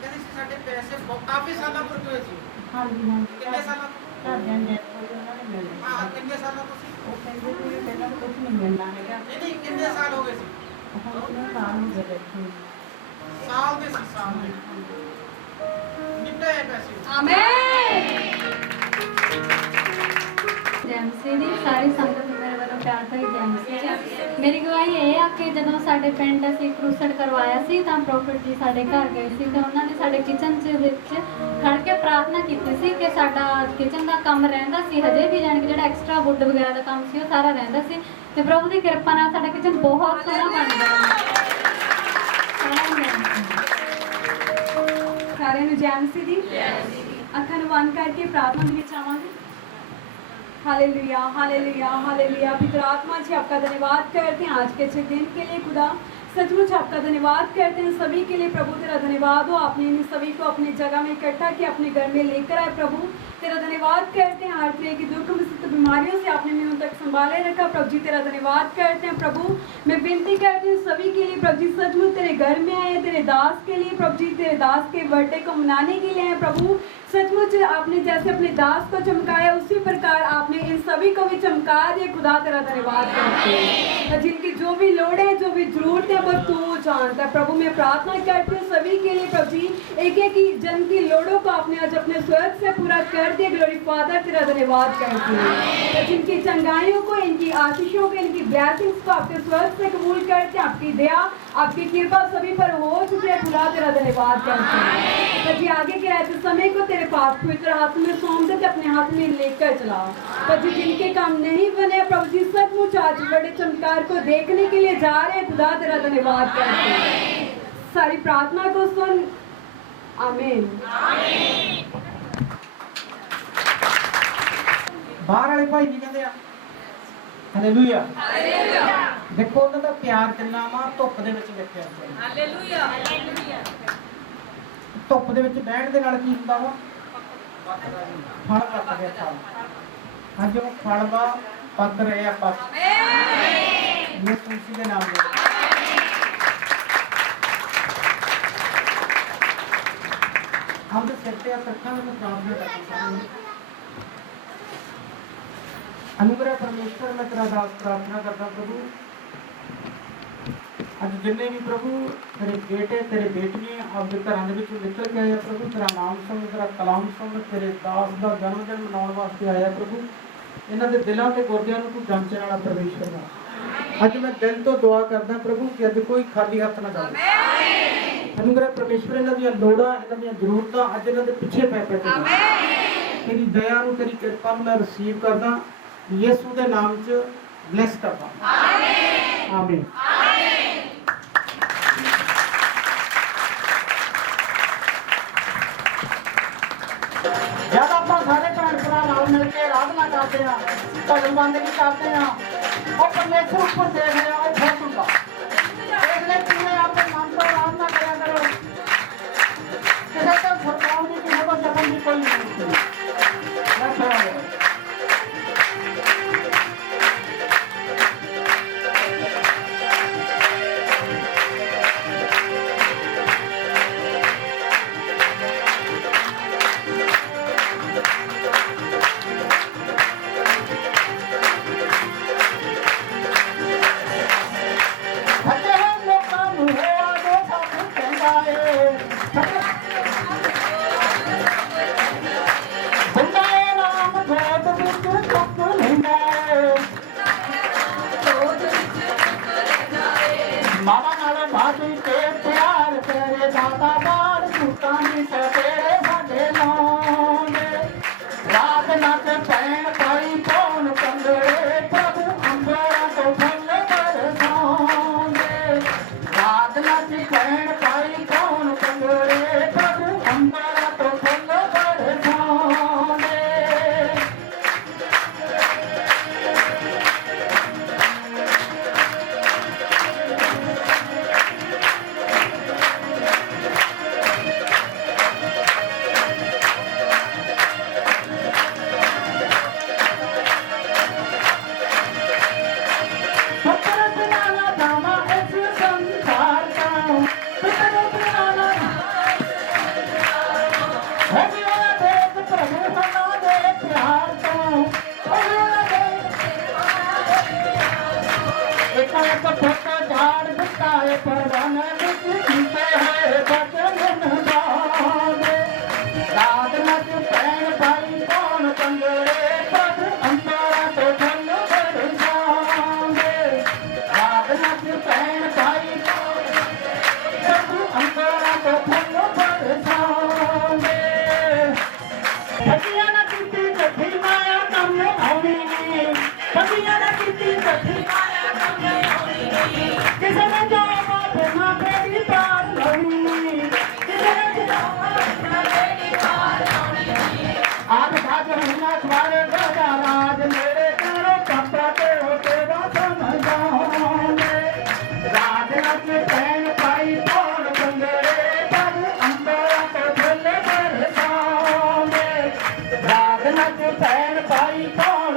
ਕਹਿੰਦੀ ਸੀ ਸਾਡੇ ਪੈਸੇ ਕਾਫੀ ਸਾਲਾਂ ਤੋਂ ਰੁਕੇ ਹੋਏ ਸੀ। ਹਾਂਜੀ ਹਾਂਜੀ। ਕਿੰਨੇ ਸਾਲਾਂ ਤੋਂ? ਘਰਦਿਆਂ ਨੇ ਉਹਨਾਂ ਨੇ ਮਿਲਣੇ। ਹਾਂ, ਕਿੰਨੇ ਸਾਲਾਂ ਤੋਂ ਸੀ? ਉਹ ਕਹਿੰਦੇ ਸੀ ਪਹਿਲਾਂ ਕੁਝ ਨਹੀਂ ਮਿਲਣਾ ਹੈਗਾ। ਨਹੀਂ ਕਿੰਨੇ ਸਾਲ ਹੋ ਗਏ ਸੀ? ਹੁਣ ਕਿੰਨੇ ਸਾਲ ਹੋ ਗਏ ਬੈਠੇ। ਸਾਲ ਦੇ ਸੀ, ਸਾਲ ਦੇ ਨਿੱਟੇ ਪੈਸੇ। ਆਮੇਨ। ਜੈਮਸੀ ਦੀ ਸਾਰੀ ਸੰਗਤ ਨੂੰ ਮੇਰੇ ਵੱਲੋਂ ਪਿਆਰ ਭਰੀ ਜੈਮਸੀ ਜੀ। ਮੇਰੀ ਗਵਾਹੀ ਇਹ ਆ ਕਿ ਜਦੋਂ ਸਾਡੇ ਪਿੰਡ ਅਸੀਂ ਕਰੂਸਡ ਕਰਵਾਇਆ ਸੀ ਤਾਂ ਪ੍ਰੋਫਟ ਜੀ ਸਾਡੇ ਘਰ ਗਏ ਸੀ ਤੇ ਉਹਨਾਂ ਨੇ ਸਾਡੇ ਕਿਚਨ ਦੇ ਵਿੱਚ ਖੜ ਕੇ ਪ੍ਰਾਰਥਨਾ ਕੀਤੀ ਸੀ ਕਿ ਸਾਡਾ ਕਿਚਨ ਦਾ ਕੰਮ ਰਹਿੰਦਾ ਸੀ ਹਜੇ ਵੀ, ਜਾਣੀ ਕਿ ਜਿਹੜਾ ਐਕਸਟਰਾ ਵੁੱਡ ਵਗੈਰਾ ਦਾ ਕੰਮ ਸੀ ਉਹ ਸਾਰਾ ਰਹਿੰਦਾ ਸੀ ਤੇ ਪ੍ਰਭੂ ਦੀ ਕਿਰਪਾ ਨਾਲ ਸਾਡਾ ਕਿਚਨ ਬਹੁਤ ਸੋਹਣਾ ਬਣ ਗਿਆ। ਸਾਰਿਆਂ ਨੂੰ ਜੈਮਸੀ ਦੀ ਅੱਖਾਂ ਨੂੰ ਬੰਦ ਕਰਕੇ ਪ੍ਰਾर्थना के लिए चाहेंगे। Hallelujah hallelujah hallelujah. पवित्र आत्मा जी आपका धन्यवाद करते हैं आज के अच्छे दिन के लिए। खुदा सचमुच आपका धन्यवाद करते हैं सभी के लिए। प्रभु तेरा धन्यवाद हो, आपने इन सभी को अपनी जगह में इकट्ठा किया, अपने घर में लेकर आए। प्रभु तेरा धन्यवाद करते हैं हर तरह की दुख दुष्ट बीमारियों से आपने मेरे तक संभाले रखा। प्रभु जी तेरा धन्यवाद करते हैं। प्रभु मैं विनती करती हूँ सभी के लिए, प्रभु जी सचमुच तेरे घर में आए तेरे दास के लिए, प्रभु जी तेरे दास के बर्थडे को मनाने के लिए हैं। प्रभु सचमुच आपने जैसे अपने दास को चमकाया उसी प्रकार आपने इन सभी को भी चमका दिया। खुदा तेरा धन्यवाद करते हैं। जिनकी जो भी लोड़ है, जो भी जरूरत है, वो तू जानता है। प्रभु मैं प्रार्थना करती हूँ सभी के लिए, प्रभु जी एक एक की जन की लोड़ों को आपने आज अपने स्वर्ग से पूरा कर दिया। ग्लोरी फादर तेरा धन्यवाद करती हूँ। जिनकी चंगाइयों को, इनकी आशीषों को, इनकी ब्लेसिंग्स को आपके स्वर्ग से कबूल करते हैं। आपकी दया, आपकी कृपा सभी पर हो चुकी है। खुदा तेरा धन्यवाद करते हैं। जी आगे के रहते समय को तेरे पास पवित्र हाथ में सौंप देते, अपने हाथ में लेकर चला। प्रभु जिनके काम नहीं बने, प्रभु जी सचमुच आज बड़े चमत्कार को देखने के लिए जा रहे हैं। खुदा तेरा धन्यवाद करते हैं। सारी प्रार्थना को सुन। आमीन। बाहर वाले भाई की कहते हैं हालेलुया। देखो ਉਹਨਾਂ ਦਾ ਪਿਆਰ ਕਿੰਨਾ ਵਾ ਧੁੱਪ ਦੇ ਵਿੱਚ ਵੇਖਿਆ ਹਾਲੇਲੂਇਆ। ਧੁੱਪ ਦੇ ਵਿੱਚ ਬੈਠ ਦੇ ਨਾਲ ਕੀ ਹੁੰਦਾ ਵਾ ਫਲ ਪੱਕਦੇ ਫਲ। ਅੱਜ ਉਹ ਫਲ ਵਾ ਪੱਕ ਰਹੇ ਆ ਪੱਕ। ਆਮੀਨ। ਇਹ ਤੁਲਸੀ ਦੇ ਨਾਮ ਦੇ हम तो सकते हैं सत्ता में प्रार्थना करते हैं। अनुग्रह परमेश्वर में तेरा दास प्रार्थना करता प्रभु, आज जिन्ने भी प्रभु तेरे बेटे तेरे बेटियां आपके घरां दे विचों निकल के आए प्रभु, तेरा नाम सुन तेरा कलाम सुन तेरे दास का जन्म दिन मनाने वास्ते आया प्रभु। इन्हां दे दिलों ते गुरदियां नूं तू जांचण वाला परमेश्वर है। अज मैं दिल तो दुआ करदा प्रभु कि अज कोई खाली हाथ ना जाए। अनुग्रह परमेश्वर इन्हां दी लोड़ां इन्हां दी जरूरतां अज इन्हां दे पिछे पै तेरी दया नूं तेरी कृपा नूं मैं रिसीव करदा यीशु दे नाम च ब्लेस करदा। आमीन आमीन। जब आप सारे भैन भरा नाल मिल के आराधना करते हैं, भजन बंदगी करते हैं, वो परमेश्वर ऊपर देख रहे हैं, वो खुश होगा। इसलिए तुम्हें अपने मन पर आराधना करा करो। किसी को सरकार की, किसी को जबन की कोई नहीं। मामा नाले भाजी के प्यार तेरे दाता बार सुतानी से तेरे साडे लाऊंगे। रात नाच पैन पाई पौन कंगड़े प्रभु अंबरा तो फल बरसाऊंगे। रात नाच पैन पाई पौन कंगड़े प्रभु अंबरा तो फल बरसाऊंगे। पैन पाई कौन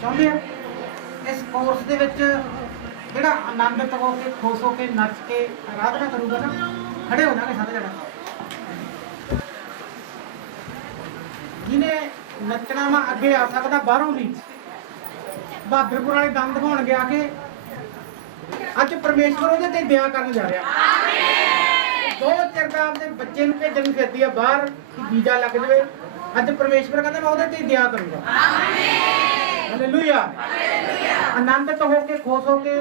ਚਾਹੁੰਦੇ ਆ ਇਸ ਕੋਰਸ ਦੇ ਵਿੱਚ ਜਿਹੜਾ ਆਨੰਦਿਤ ਹੋ ਕੇ ਖੁਸ਼ ਹੋ ਕੇ ਨੱਚ ਕੇ ਆਰਾਧਨਾ ਕਰੂਗਾ ਨਾ, ਖੜੇ ਹੋ ਜਾਣਗੇ ਸਾਰੇ ਜਣੇ। ਜਿਹਨੇ ਨੱਚਣਾ ਵਾ ਅੱਗੇ ਆ ਸਕਦਾ ਬਾਹਰੋਂ ਵੀ। ਬਹਾਦਰਪੁਰ ਵਾਲੇ ਦਮ ਦਿਖਾਉਣ ਗਿਆ ਕਿ ਅੱਜ ਪਰਮੇਸ਼ਵਰ ਉਹਦੇ ਤੇ ਦਇਆ ਕਰਨ ਜਾ ਰਿਹਾ। ਬਹੁਤ ਚਿਰ ਦਾ ਆਪਣੇ ਬੱਚੇ ਨੂੰ ਭੇਜਣ ਨੂੰ ਫਿਰਦੀ ਆ ਬਾਹਰ ਕਿ ਵੀਜ਼ਾ ਲੱਗ ਜਾਵੇ। ਅੱਜ ਪਰਮੇਸ਼ਵਰ ਕਹਿੰਦਾ ਮੈਂ ਉਹਦੇ ਤੇ ਦਇਆ ਕਰੂੰਗਾ। ਹਾਲੇਲੂਇਆ। ਆਨੰਦਿਤ ਹੋ ਕੇ ਖੁਸ਼ ਹੋ ਕੇ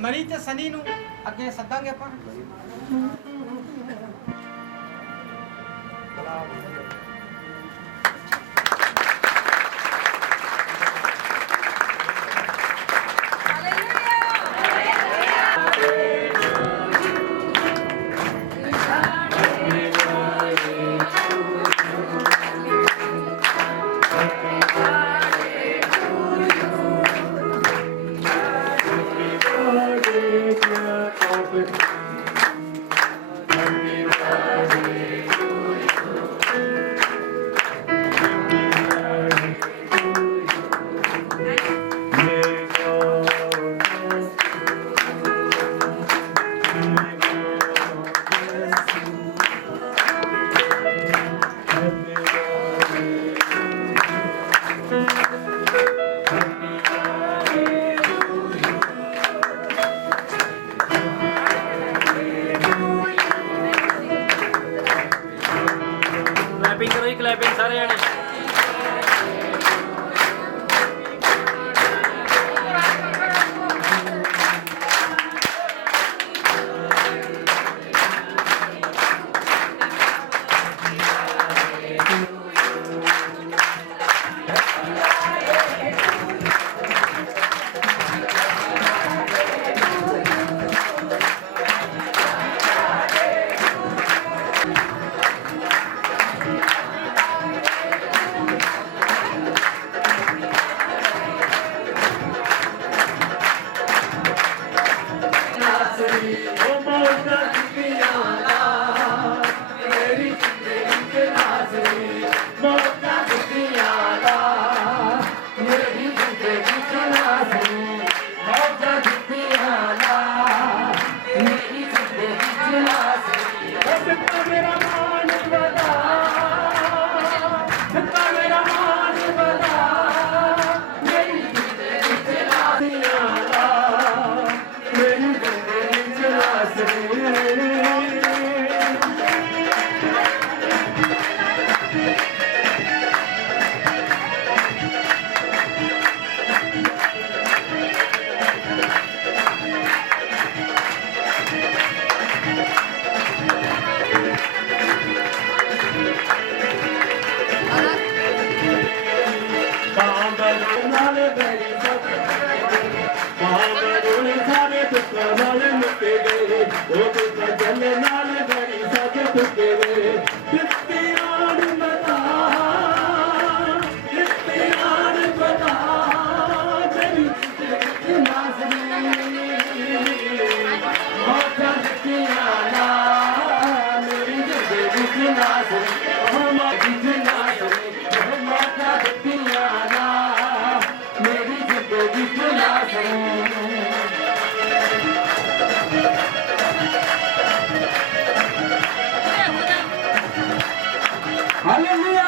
ਮਨੀ ਤੇ ਸਨੀ ਨੂੰ ਅੱਗੇ ਸੱਦਾਂਗੇ ਆਪਾਂ। क्लैपिंग करो जी, क्लैपिंग सारे जने। Hallelujah.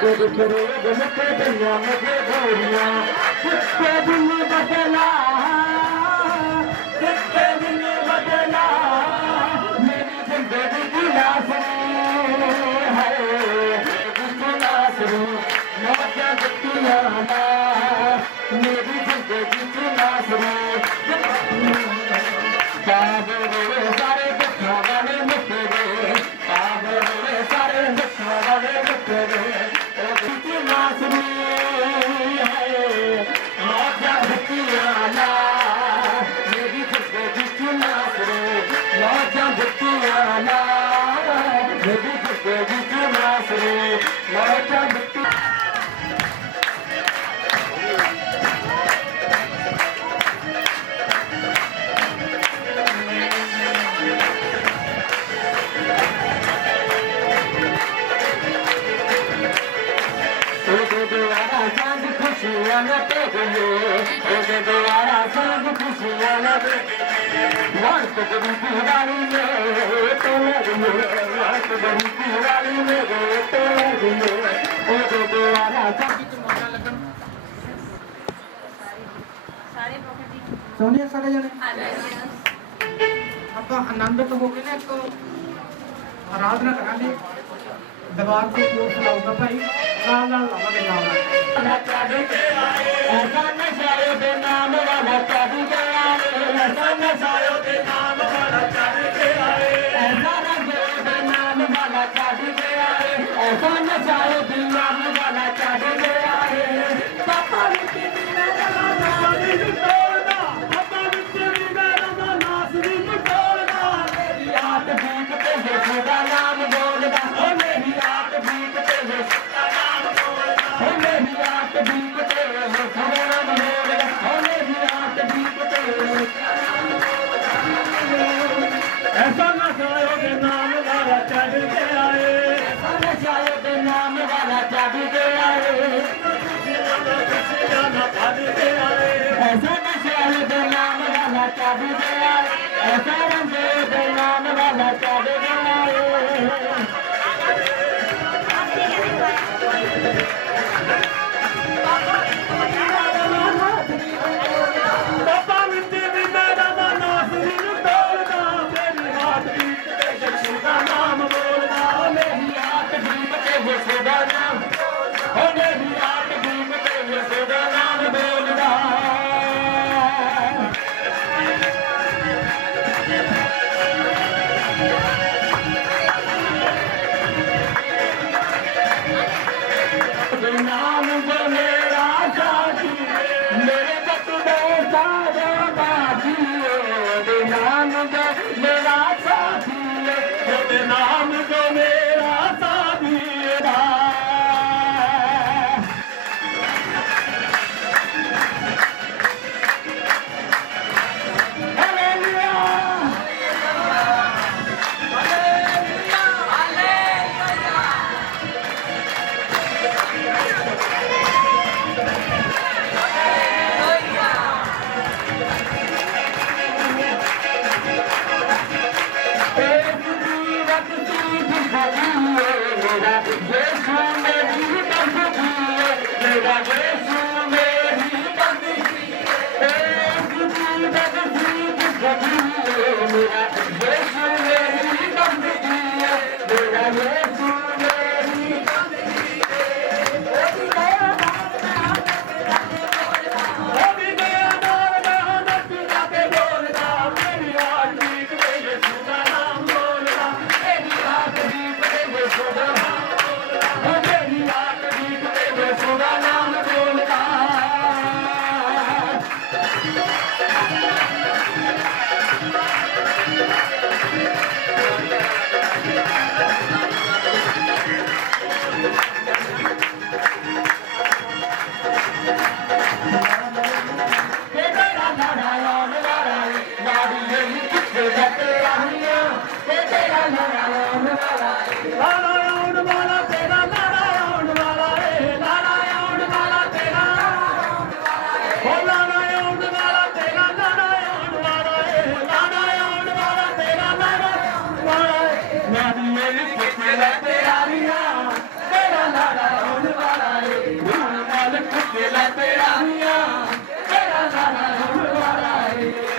दुख रोग मुके दुनिया मुझे गोरियां किसके दिन बदला किसके दिन बदला मेरी जिंदगी की नासरी है नासरी मौजा दुखिया ना मेरी जिंदगी की नासरी सारे दुखा वाले मुक गए सारे दुखा वाले मुक गए नासरी है मौजा दुखिया ना मेरी जिंदगी की नासरी मौजा दुखिया ना मेरी जिंदगी की नासरी मौजा दुखिया खुशियाँ न तेरे द्वारा सब खुशियाँ न वर्ष बड़ी दिवाली में तो लगे वर्ष बड़ी दिवाली में तो लगे ओ द्वारा सब ਸੋਹਣੇ ਸਾਰੇ ਜਣੇ ਆਪਾਂ ਆਨੰਦਿਤ ਹੋ ਕੇ ਨਾ ਇੱਕ ਆਰਾਧਨਾ ਕਰਾਂਗੇ ਦਰਬਾਰ ਦੇ ਕੋਲ ਲਾਊਗਾ ਭਾਈ ਨਾਲ ਲਾਵਾਂਗੇ ऐसा नशायो दे नाम वाला चढ़ गया ऐसा नशायो दे नाम वाला चढ़ गया ऐसा नशायो दे नाम वाला चढ़ गया ऐसा नशायो दे नाम वाला चढ़ गया पापा विच मेरा नाम नहीं तोड़दा पापा विच मेरा नाम नहीं तोड़दा मेरी हाथ बीत पे है खुदा नाम बोलदा ओ मेरी हाथ बीत पे है खुदा नाम बोलदा ओ मेरी हाथ बीत पे है खुदा नाम बोलदा ओ मेरी हाथ बीत पे ऐसा नशायो दे नाम वाला चढ़ गया ऐसा नशायो दे नाम वाला चढ़ गया ऐसा नशायो दे नाम वाला चढ़ गया ऐसा रंगे दे नाम वाला चढ़ गया पापा मिट्टी भी मेरा नासरी तोड़दा मेरी हाथ बीत पे खुदा नाम बोलदा मेरी हाथ बीत पे खुदा नाम ओ मेरी हाथ बीत पे खुदा नाम बोलदा नाम जो मेरा साथी मेरे बचने सारे बाजी नाम जो मेरा साथी नाम जो मेरा साथी किथे लैते आनिया तेरा लाड़ा होने वाला है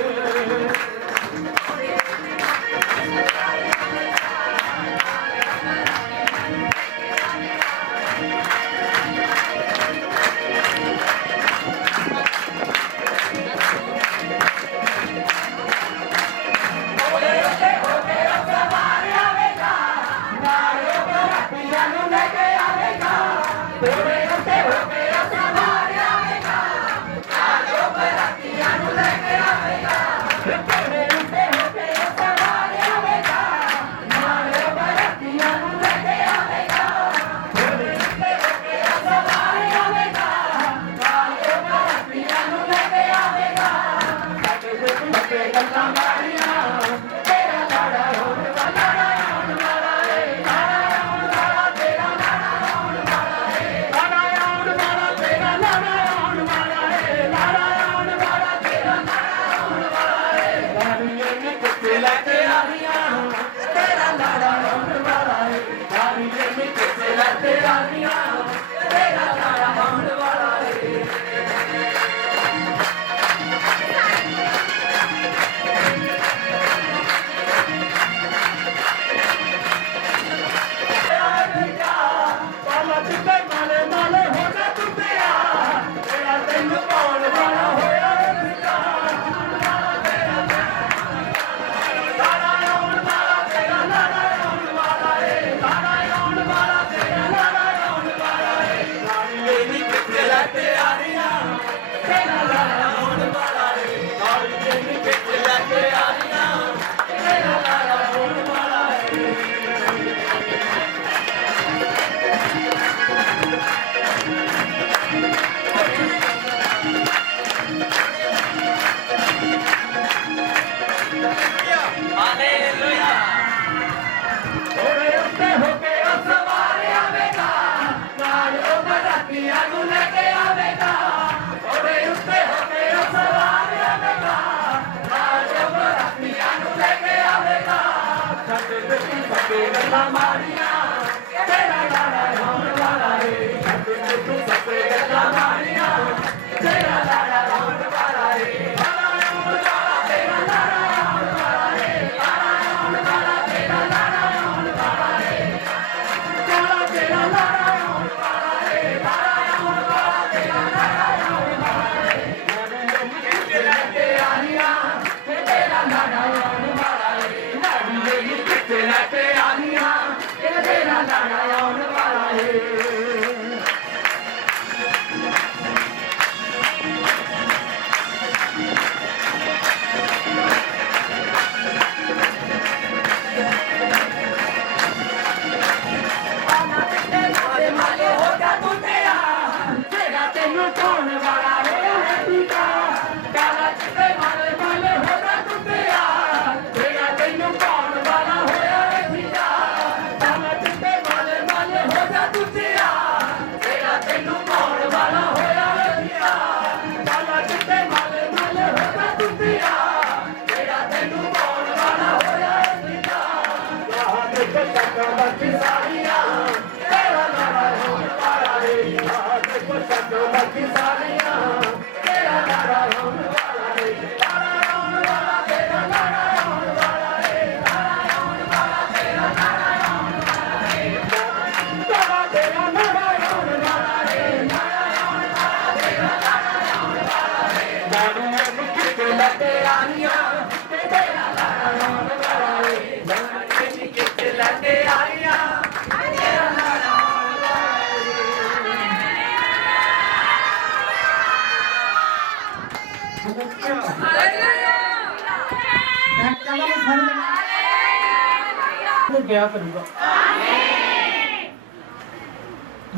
ਗਿਆ ਕਰੂਗਾ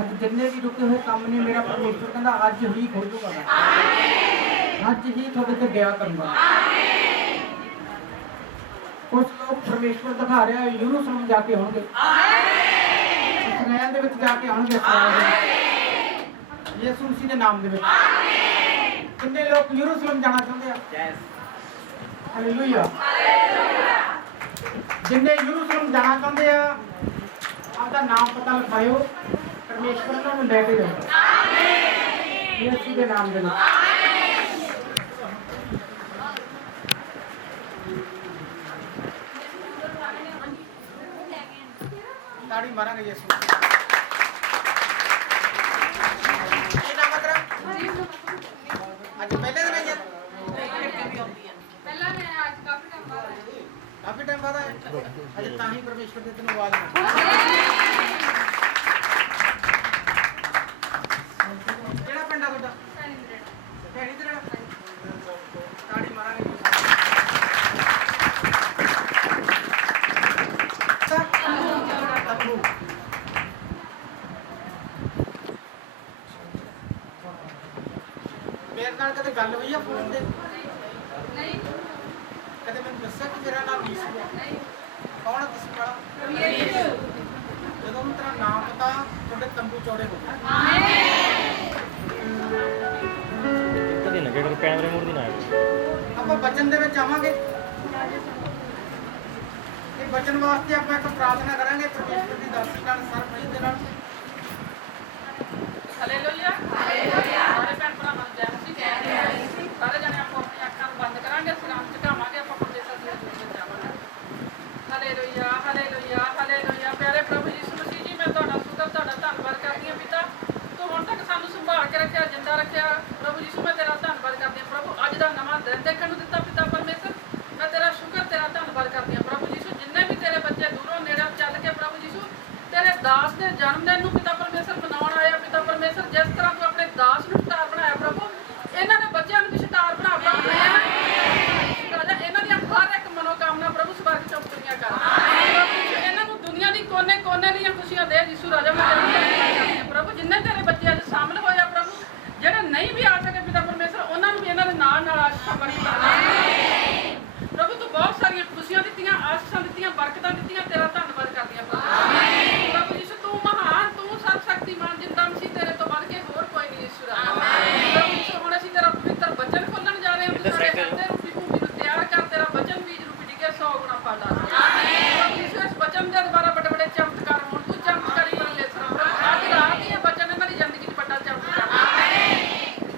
ਅੱਜ ਜਿੰਨੇ ਵੀ ਰੁਕੇ ਹੋਏ ਕੰਮ ਨੇ ਮੇਰਾ ਪਰਮੇਸ਼ਰ ਕਹਿੰਦਾ ਅੱਜ ਹੀ ਖੋਲੂਗਾ ਮੈਂ ਅੱਜ ਹੀ ਤੁਹਾਡੇ ਤੇ ਗਿਆ ਕਰੂੰਗਾ ਕੁਝ ਲੋਕ ਪਰਮੇਸ਼ਰ ਦਿਖਾ ਰਿਹਾ ਯਰੂਸ਼ਲਮ ਜਾ ਕੇ ਆਉਣਗੇ ਇਸਰਾਇਲ ਦੇ ਵਿੱਚ ਜਾ ਕੇ ਆਉਣਗੇ ਯਿਸੂ ਮਸੀਹ ਦੇ ਨਾਮ ਦੇ ਵਿੱਚ ਕਿੰਨੇ ਲੋਕ ਯਰੂਸ਼ਲਮ ਜਾਣਾ ਚਾਹੁੰਦੇ ਆ ਯੈਸ ਹਾਲੇਲੂਇਆ जिन्हें यरूशलेम जाना चाहते हैं आपका नाम पता लिखाओ परमेश्वर ने लैके जाऊंगा ਯਿਸੂ ਦੇ ਨਾਮ ਦੇ ਵਿੱਚ। ਤਾੜੀ ਮਾਰਾਂਗੇ ਯਿਸੂ। ਕੀ ਨਾਮ ਹੈ ਤੇਰਾ? ਅੱਜ ਪਹਿਲੇ ਦਿਨ ਆਈ ਹੈ? ਪਹਿਲਾਂ ਮੈਂ ਅੱਜ ਕਾਫੀ ਟਾਈਮ ਬਾਅਦ ਆਈ। ਕਾਫੀ ਟਾਈਮ ਬਾਅਦ ਆਇਆ ਅੱਜ, ਤਾਂ ਹੀ ਪਰਮੇਸ਼ਵਰ ਨੇ ਤੈਨੂੰ ਆਵਾਜ਼ ਮਾਰੀ। ਕਿਹੜਾ ਪਿੰਡ ਆ ਤੁਹਾਡਾ? ਭੈਣੀ ਤੇਰਾ? ਤਾੜੀ ਮਾਰਾਂਗੇ ਤੰਬੂ। ਮੇਰੇ ਨਾਲ ਕਦੇ ਗੱਲ ਹੋਈ ਆ ਫੋਨ ਤੇ? ਨਹੀਂ ਕਦੇ ਮੈਨੂੰ ਦੱਸਿਆ ਕਿ ਮੇਰਾ ਨਾਮ ਯਿਸੂ ਹੈ? ਨਹੀਂ ਕੌਣ ਹੈ ਦੱਸਣ ਵਾਲਾ? ਜਦੋਂ ਮੈਂ ਤੇਰਾ ਨਾਮ ਪਤਾ ਤੁਹਾਡੇ ਤੰਬੂ ਚੌੜੇ ਹੋ ਗਏ। ਇੱਕ ਦਿਨ ਲੱਗੇ ਕਰ ਕੈਮਰੇ ਮੂਹਰੇ ਦੀ ਨਾ ਆਏ। ਆਪਾਂ ਬਚਨ ਦੇ ਵਿੱਚ ਆਵਾਂਗੇ। ਇਹ ਬਚਨ ਵਾਸਤੇ ਆਪਾਂ ਇੱਕ ਪ੍ਰਾਰਥਨਾ ਕਰਾਂਗੇ ਪਰਮੇਸ਼ਵਰ ਦੀ ਦਾਸੀ ਨਾਲ, ਸਰਬਜੀਤ ਦੇ ਨਾਲ। Hallelujah hallelujah. ਸਾਰੇ ਭੈਣ ਭਰਾਵਾਂ ਨੂੰ ਜੈ ਮਸੀਹ ਕਹਿ ਰਹੇ ਹਾਂ। ਸਾਰੇ ਜਣੇ ਆਪੋ ਆਪਣੀਆਂ ਅੱਖਾਂ ਨੂੰ ਬੰਦ ਕਰਾਂਗੇ, ਸਲਾਮ ਝੁਕਾਵਾਂਗੇ, ਆਪਾਂ ਪਰਮੇਸ਼ਰ ਦੀ ਹਜ਼ੂਰੀ ਵਿੱਚ ਜਾਵਾਂਗੇ। Hallelujah hallelujah hallelujah. ਪਿਆਰੇ ਪ੍ਰਭੂ ਯਿਸੂ ਮਸੀਹ ਜੀ, ਮੈਂ ਤੁਹਾਡਾ ਸ਼ੁਕਰ, ਤੁਹਾਡਾ ਧੰਨਵਾਦ ਕਰਦੀ ਹਾਂ ਪਿਤਾ, ਤੂੰ ਹੁਣ ਤੱਕ ਸਾਨੂੰ ਸੰਭਾਲ ਕੇ ਰੱਖਿਆ, ਜਿੰਦਾ ਰੱਖਿਆ। ਪ੍ਰਭੂ ਯਿਸੂ, ਮੈਂ ਤੇਰਾ ਧੰਨਵਾਦ ਕਰਦੀ ਹਾਂ ਪ੍ਰਭੂ, ਅੱਜ ਦਾ ਨਵਾਂ ਦਿਨ ਦੇਖਣ ਨੂੰ ਦਿੱਤਾ ਪਿਤਾ ਪਰਮੇਸ਼ਰ। ਮੈਂ ਤੇਰਾ ਸ਼ੁਕਰ, ਤੇਰਾ ਧੰਨਵਾਦ ਕਰਦੀ ਹਾਂ ਪ੍ਰਭੂ ਯਿਸੂ। ਜਿੰਨੇ ਵੀ ਤੇਰੇ ਬੱਚੇ ਦੂਰੋਂ ਨੇੜੇ ਚੱਲ ਕੇ ਪ੍ਰਭੂ ਯਿਸੂ ਤੇਰੇ ਦਾਸ ਦੇ ਜਨਮ ਦਿਨ ਨੂੰ ਪਿਤਾ ਪਰਮੇਸ਼ਰ ਮਨਾਉਣ ਆਇਆ ਪਿਤਾ ਪਰਮੇਸ਼ਰ, ਜਿਸ ਤਰ੍ਹਾਂ ਤੂੰ ਆਪਣੇ ਦਾਸ ਨੂੰ ਸਟਾਰ ਬਣਾਇਆ ਪ੍ਰਭੂ, ਇਹਨਾਂ ਦੇ ਬੱਚਿਆਂ ਨੂੰ ਵੀ ਸਟਾਰ ਬਣਾ ਪ੍ਰਭੂ। ਰਾਜਾ, ਇਹਨਾਂ ਦੀਆਂ ਹਰ ਇੱਕ ਮਨੋਕਾਮਨਾ ਪ੍ਰਭੂ ਸਵਰਗ ਚੋਂ ਪੂਰੀਆਂ ਕਰ ਪ੍ਰਭੂ ਯਿਸੂ। ਇਹਨਾਂ ਨੂੰ ਦੁਨੀਆ ਦੀ ਕੋਨੇ ਕੋਨੇ ਦੀਆਂ ਖੁਸ਼ੀਆਂ ਦੇ ਯਿਸੂ ਰਾਜਾ। ਮੈਂ ਤੇਰੀ ਧੰਨਵਾਦ ਕਰਦੀ ਹਾਂ ਪ੍ਰਭੂ, ਜਿੰਨੇ ਤੇਰੇ ਬੱਚੇ ਅੱਜ ਸ਼ਾਮਲ ਹੋਇਆ ਪ੍ਰਭੂ, ਜਿਹੜੇ ਨਹੀਂ ਵੀ ਆ ਸਕੇ ਪਿਤਾ ਪਰਮੇਸ਼ਰ, ਉਹਨਾਂ ਨੂੰ ਵੀ ਇਹਨਾਂ ਦੇ ਨਾਲ ਨਾਲ ਆਸ਼ੀਸ਼ਾਂ ਬੜੀ ਪ੍ਰਭੂ। ਤੂੰ ਬਹੁਤ ਸਾਰੀਆਂ ਖੁਸ਼ੀਆਂ ਦਿੱਤੀਆਂ, ਆਸ਼ੀਸ਼ਾਂ ਦਿੱਤੀਆਂ, ਬਰਕਤਾਂ ਦਿੱਤੀਆਂ, ਤੇਰਾ ਧੰਨਵਾਦ ਕਰਦੀ ਹਾਂ ਪ੍ਰਭੂ। ਪ੍ਰਭੂ ਯਿਸੂ, ਤੂੰ ਮਹਾਨ, ਤੂੰ ਸਰਬ ਸ਼ਕਤੀਮਾਨ, ਜਿੰਦਾ ਮਸੀਹ ਤੇਰੇ ਤੋਂ ਵੱਧ ਕੇ ਹੋਰ ਕੋਈ ਨਹੀਂ ਯਿਸੂ ਰਾਜਾ। ਪ੍ਰਭੂ ਯਿਸੂ, ਹੁਣ ਅਸੀਂ ਤੇਰਾ ਪਵਿੱਤਰ ਬਚਨ ਖੋਲਣ ਜਾ ਰਹੇ ਹਾਂ। ਤੂੰ ਸਾਡੇ ਹਿਰਦੇ ਰੂਪੀ ਭੂਮੀ ਨੂੰ ਤਿਆਰ ਕਰ, ਤੇਰਾ ਬਚਨ ਬੀਜ ਰੂਪੀ ਡਿੱਗੇ 100 ਗੁਣਾ ਫਲ ਲਾ। ਪ੍ਰਭੂ ਯਿਸੂ, ਇਸ ਬਚਨ ਦੇ ਦੁਆਰਾ ਵੱਡੇ ਵੱਡੇ ਚਮਤਕਾਰ ਹੋਣ। ਤੂੰ ਚਮਤਕਾਰੀ ਪਰਮੇਸ਼ਰ ਪ੍ਰਭੂ, ਅੱਜ ਰਾਤ ਹੀ ਇਹ ਬਚਨ ਇਹਨਾਂ ਦੀ ਜ਼ਿੰਦਗੀ 'ਚ ਵੱਡਾ ਚਮਤਕਾਰ।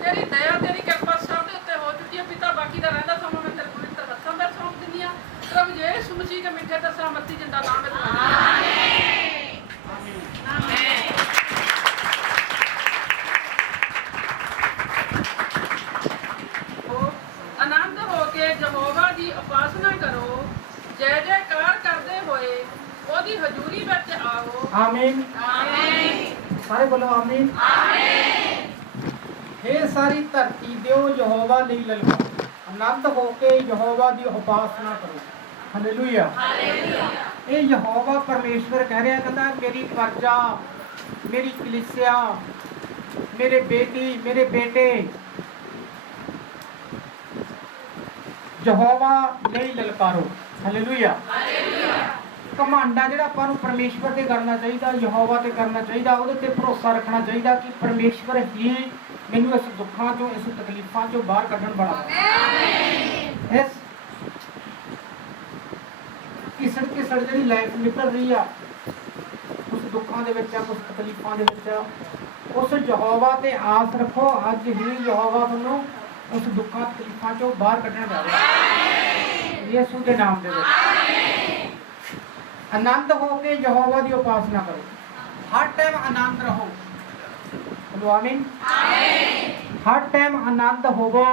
ਤੇਰੀ ਦਇਆ, ਤੇਰੀ ਕਿਰਪਾ ਸਭ ਦੇ ਉੱਤੇ ਹੋ ਚੁੱਕੀ ਹੈ ਪਿਤਾ। ਬਾਕੀ ਦਾ ਰਹਿੰਦਾ ਸਮਾਂ ਮੈਂ ਤੇਰੇ ਪਵਿੱਤਰ ਹੱਥਾਂ ਵਿੱਚ ਸੌਂਪ ਦਿੰਦੀ ਹਾਂ ਪ੍ਰਭੂ। ਯਿਸੂ ਮਸੀਹ ਦੇ ਮਿੱਠੇ ਤੇ ਸਾਮਰਥੀ ਜਿੰਦਾ ਨਾਮ ਵਿੱਚ ਆਨੰਦ ਹੋ ਕੇ ਯਹੋਵਾ ਦੀ ਉਪਾਸਨਾ ਕਰੋ, ਜੈ ਜੈਕਾਰ ਕਰਦੇ ਹੋਏ ਉਹਦੀ ਹਜ਼ੂਰੀ ਵਿੱਚ ਆਓ। ਆਮੀਨ। ਆਮੀਨ। ਸਾਰੇ ਬੋਲੋ ਆਮੀਨ। ਆਮੀਨ। ਹੇ ਸਾਰੀ ਧਰਤੀ ਦਿਓ ਯਹੋਵਾ ਲਈ ਲਲਕਾਰੋ, ਆਨੰਦ ਹੋ ਕੇ ਯਹੋਵਾ ਦੀ ਉਪਾਸਨਾ ਕਰੋ। Hallelujah hallelujah. ਇਹ ਯਹੋਵਾ ਪਰਮੇਸ਼ਵਰ ਕਹਿ ਰਿਹਾ, ਕਹਿੰਦਾ ਮੇਰੀ ਪ੍ਰਜਾ, ਮੇਰੀ ਕਲੀਸਿਆ, ਮੇਰੇ ਬੇਟੀ, ਮੇਰੇ ਬੇਟੇ ਯਹੋਵਾ ਲਈ ਲਲਕਾਰੋ। Hallelujah hallelujah. ਘਮੰਡਾ ਜਿਹੜਾ ਆਪਾਂ ਨੂੰ ਪਰਮੇਸ਼ਵਰ ਤੇ ਕਰਨਾ ਚਾਹੀਦਾ, ਯਹੋਵਾ ਤੇ ਕਰਨਾ ਚਾਹੀਦਾ, ਉਹਦੇ ਤੇ ਭਰੋਸਾ ਰੱਖਣਾ ਚਾਹੀਦਾ ਕਿ ਪਰਮੇਸ਼ਵਰ ਹੀ ਮੈਨੂੰ ਇਸ ਦੁੱਖਾਂ ਚੋਂ, ਇਸ ਤਕਲੀਫਾਂ ਚੋਂ ਬਾਹਰ ਕੱਢਣ ਵਾਲਾ ਹੈ। ਇਸ ਕਿਸੜ ਜਿਹੜੀ ਲਾਈਫ ਨਿਕਲ ਰਹੀ ਆ, ਉਸ ਦੁੱਖਾਂ ਦੇ ਵਿੱਚ ਆ, ਉਸ ਤਕਲੀਫਾਂ ਦੇ ਵਿੱਚ ਆ, ਉਸ ਯਹੋਵਾ ਤੇ ਆਸ ਰੱਖੋ। ਅੱਜ ਹੀ ਯਹੋਵਾ ਤੁਹਾਨੂੰ ਉਸ ਦੁੱਖਾਂ ਤਕਲੀਫਾਂ ਚੋਂ ਬਾਹਰ ਕੱਢਣ ਵਾਲਾ ਹੈ ਯਿਸੂ ਦੇ ਨਾਮ ਦੇ ਵਿੱਚ। ਆਨੰਦ ਹੋ ਕੇ ਯਹੋਵਾ ਦੀ ਉਪਾਸਨਾ ਕਰੋ, ਹਰ ਟਾਈਮ ਆਨੰਦ ਰਹੋ। ਬੋਲੋ ਆਮੀਨ। ਆਮੀਨ। ਹਰ ਟਾਈਮ ਆਨੰਦ ਹੋਵੋ,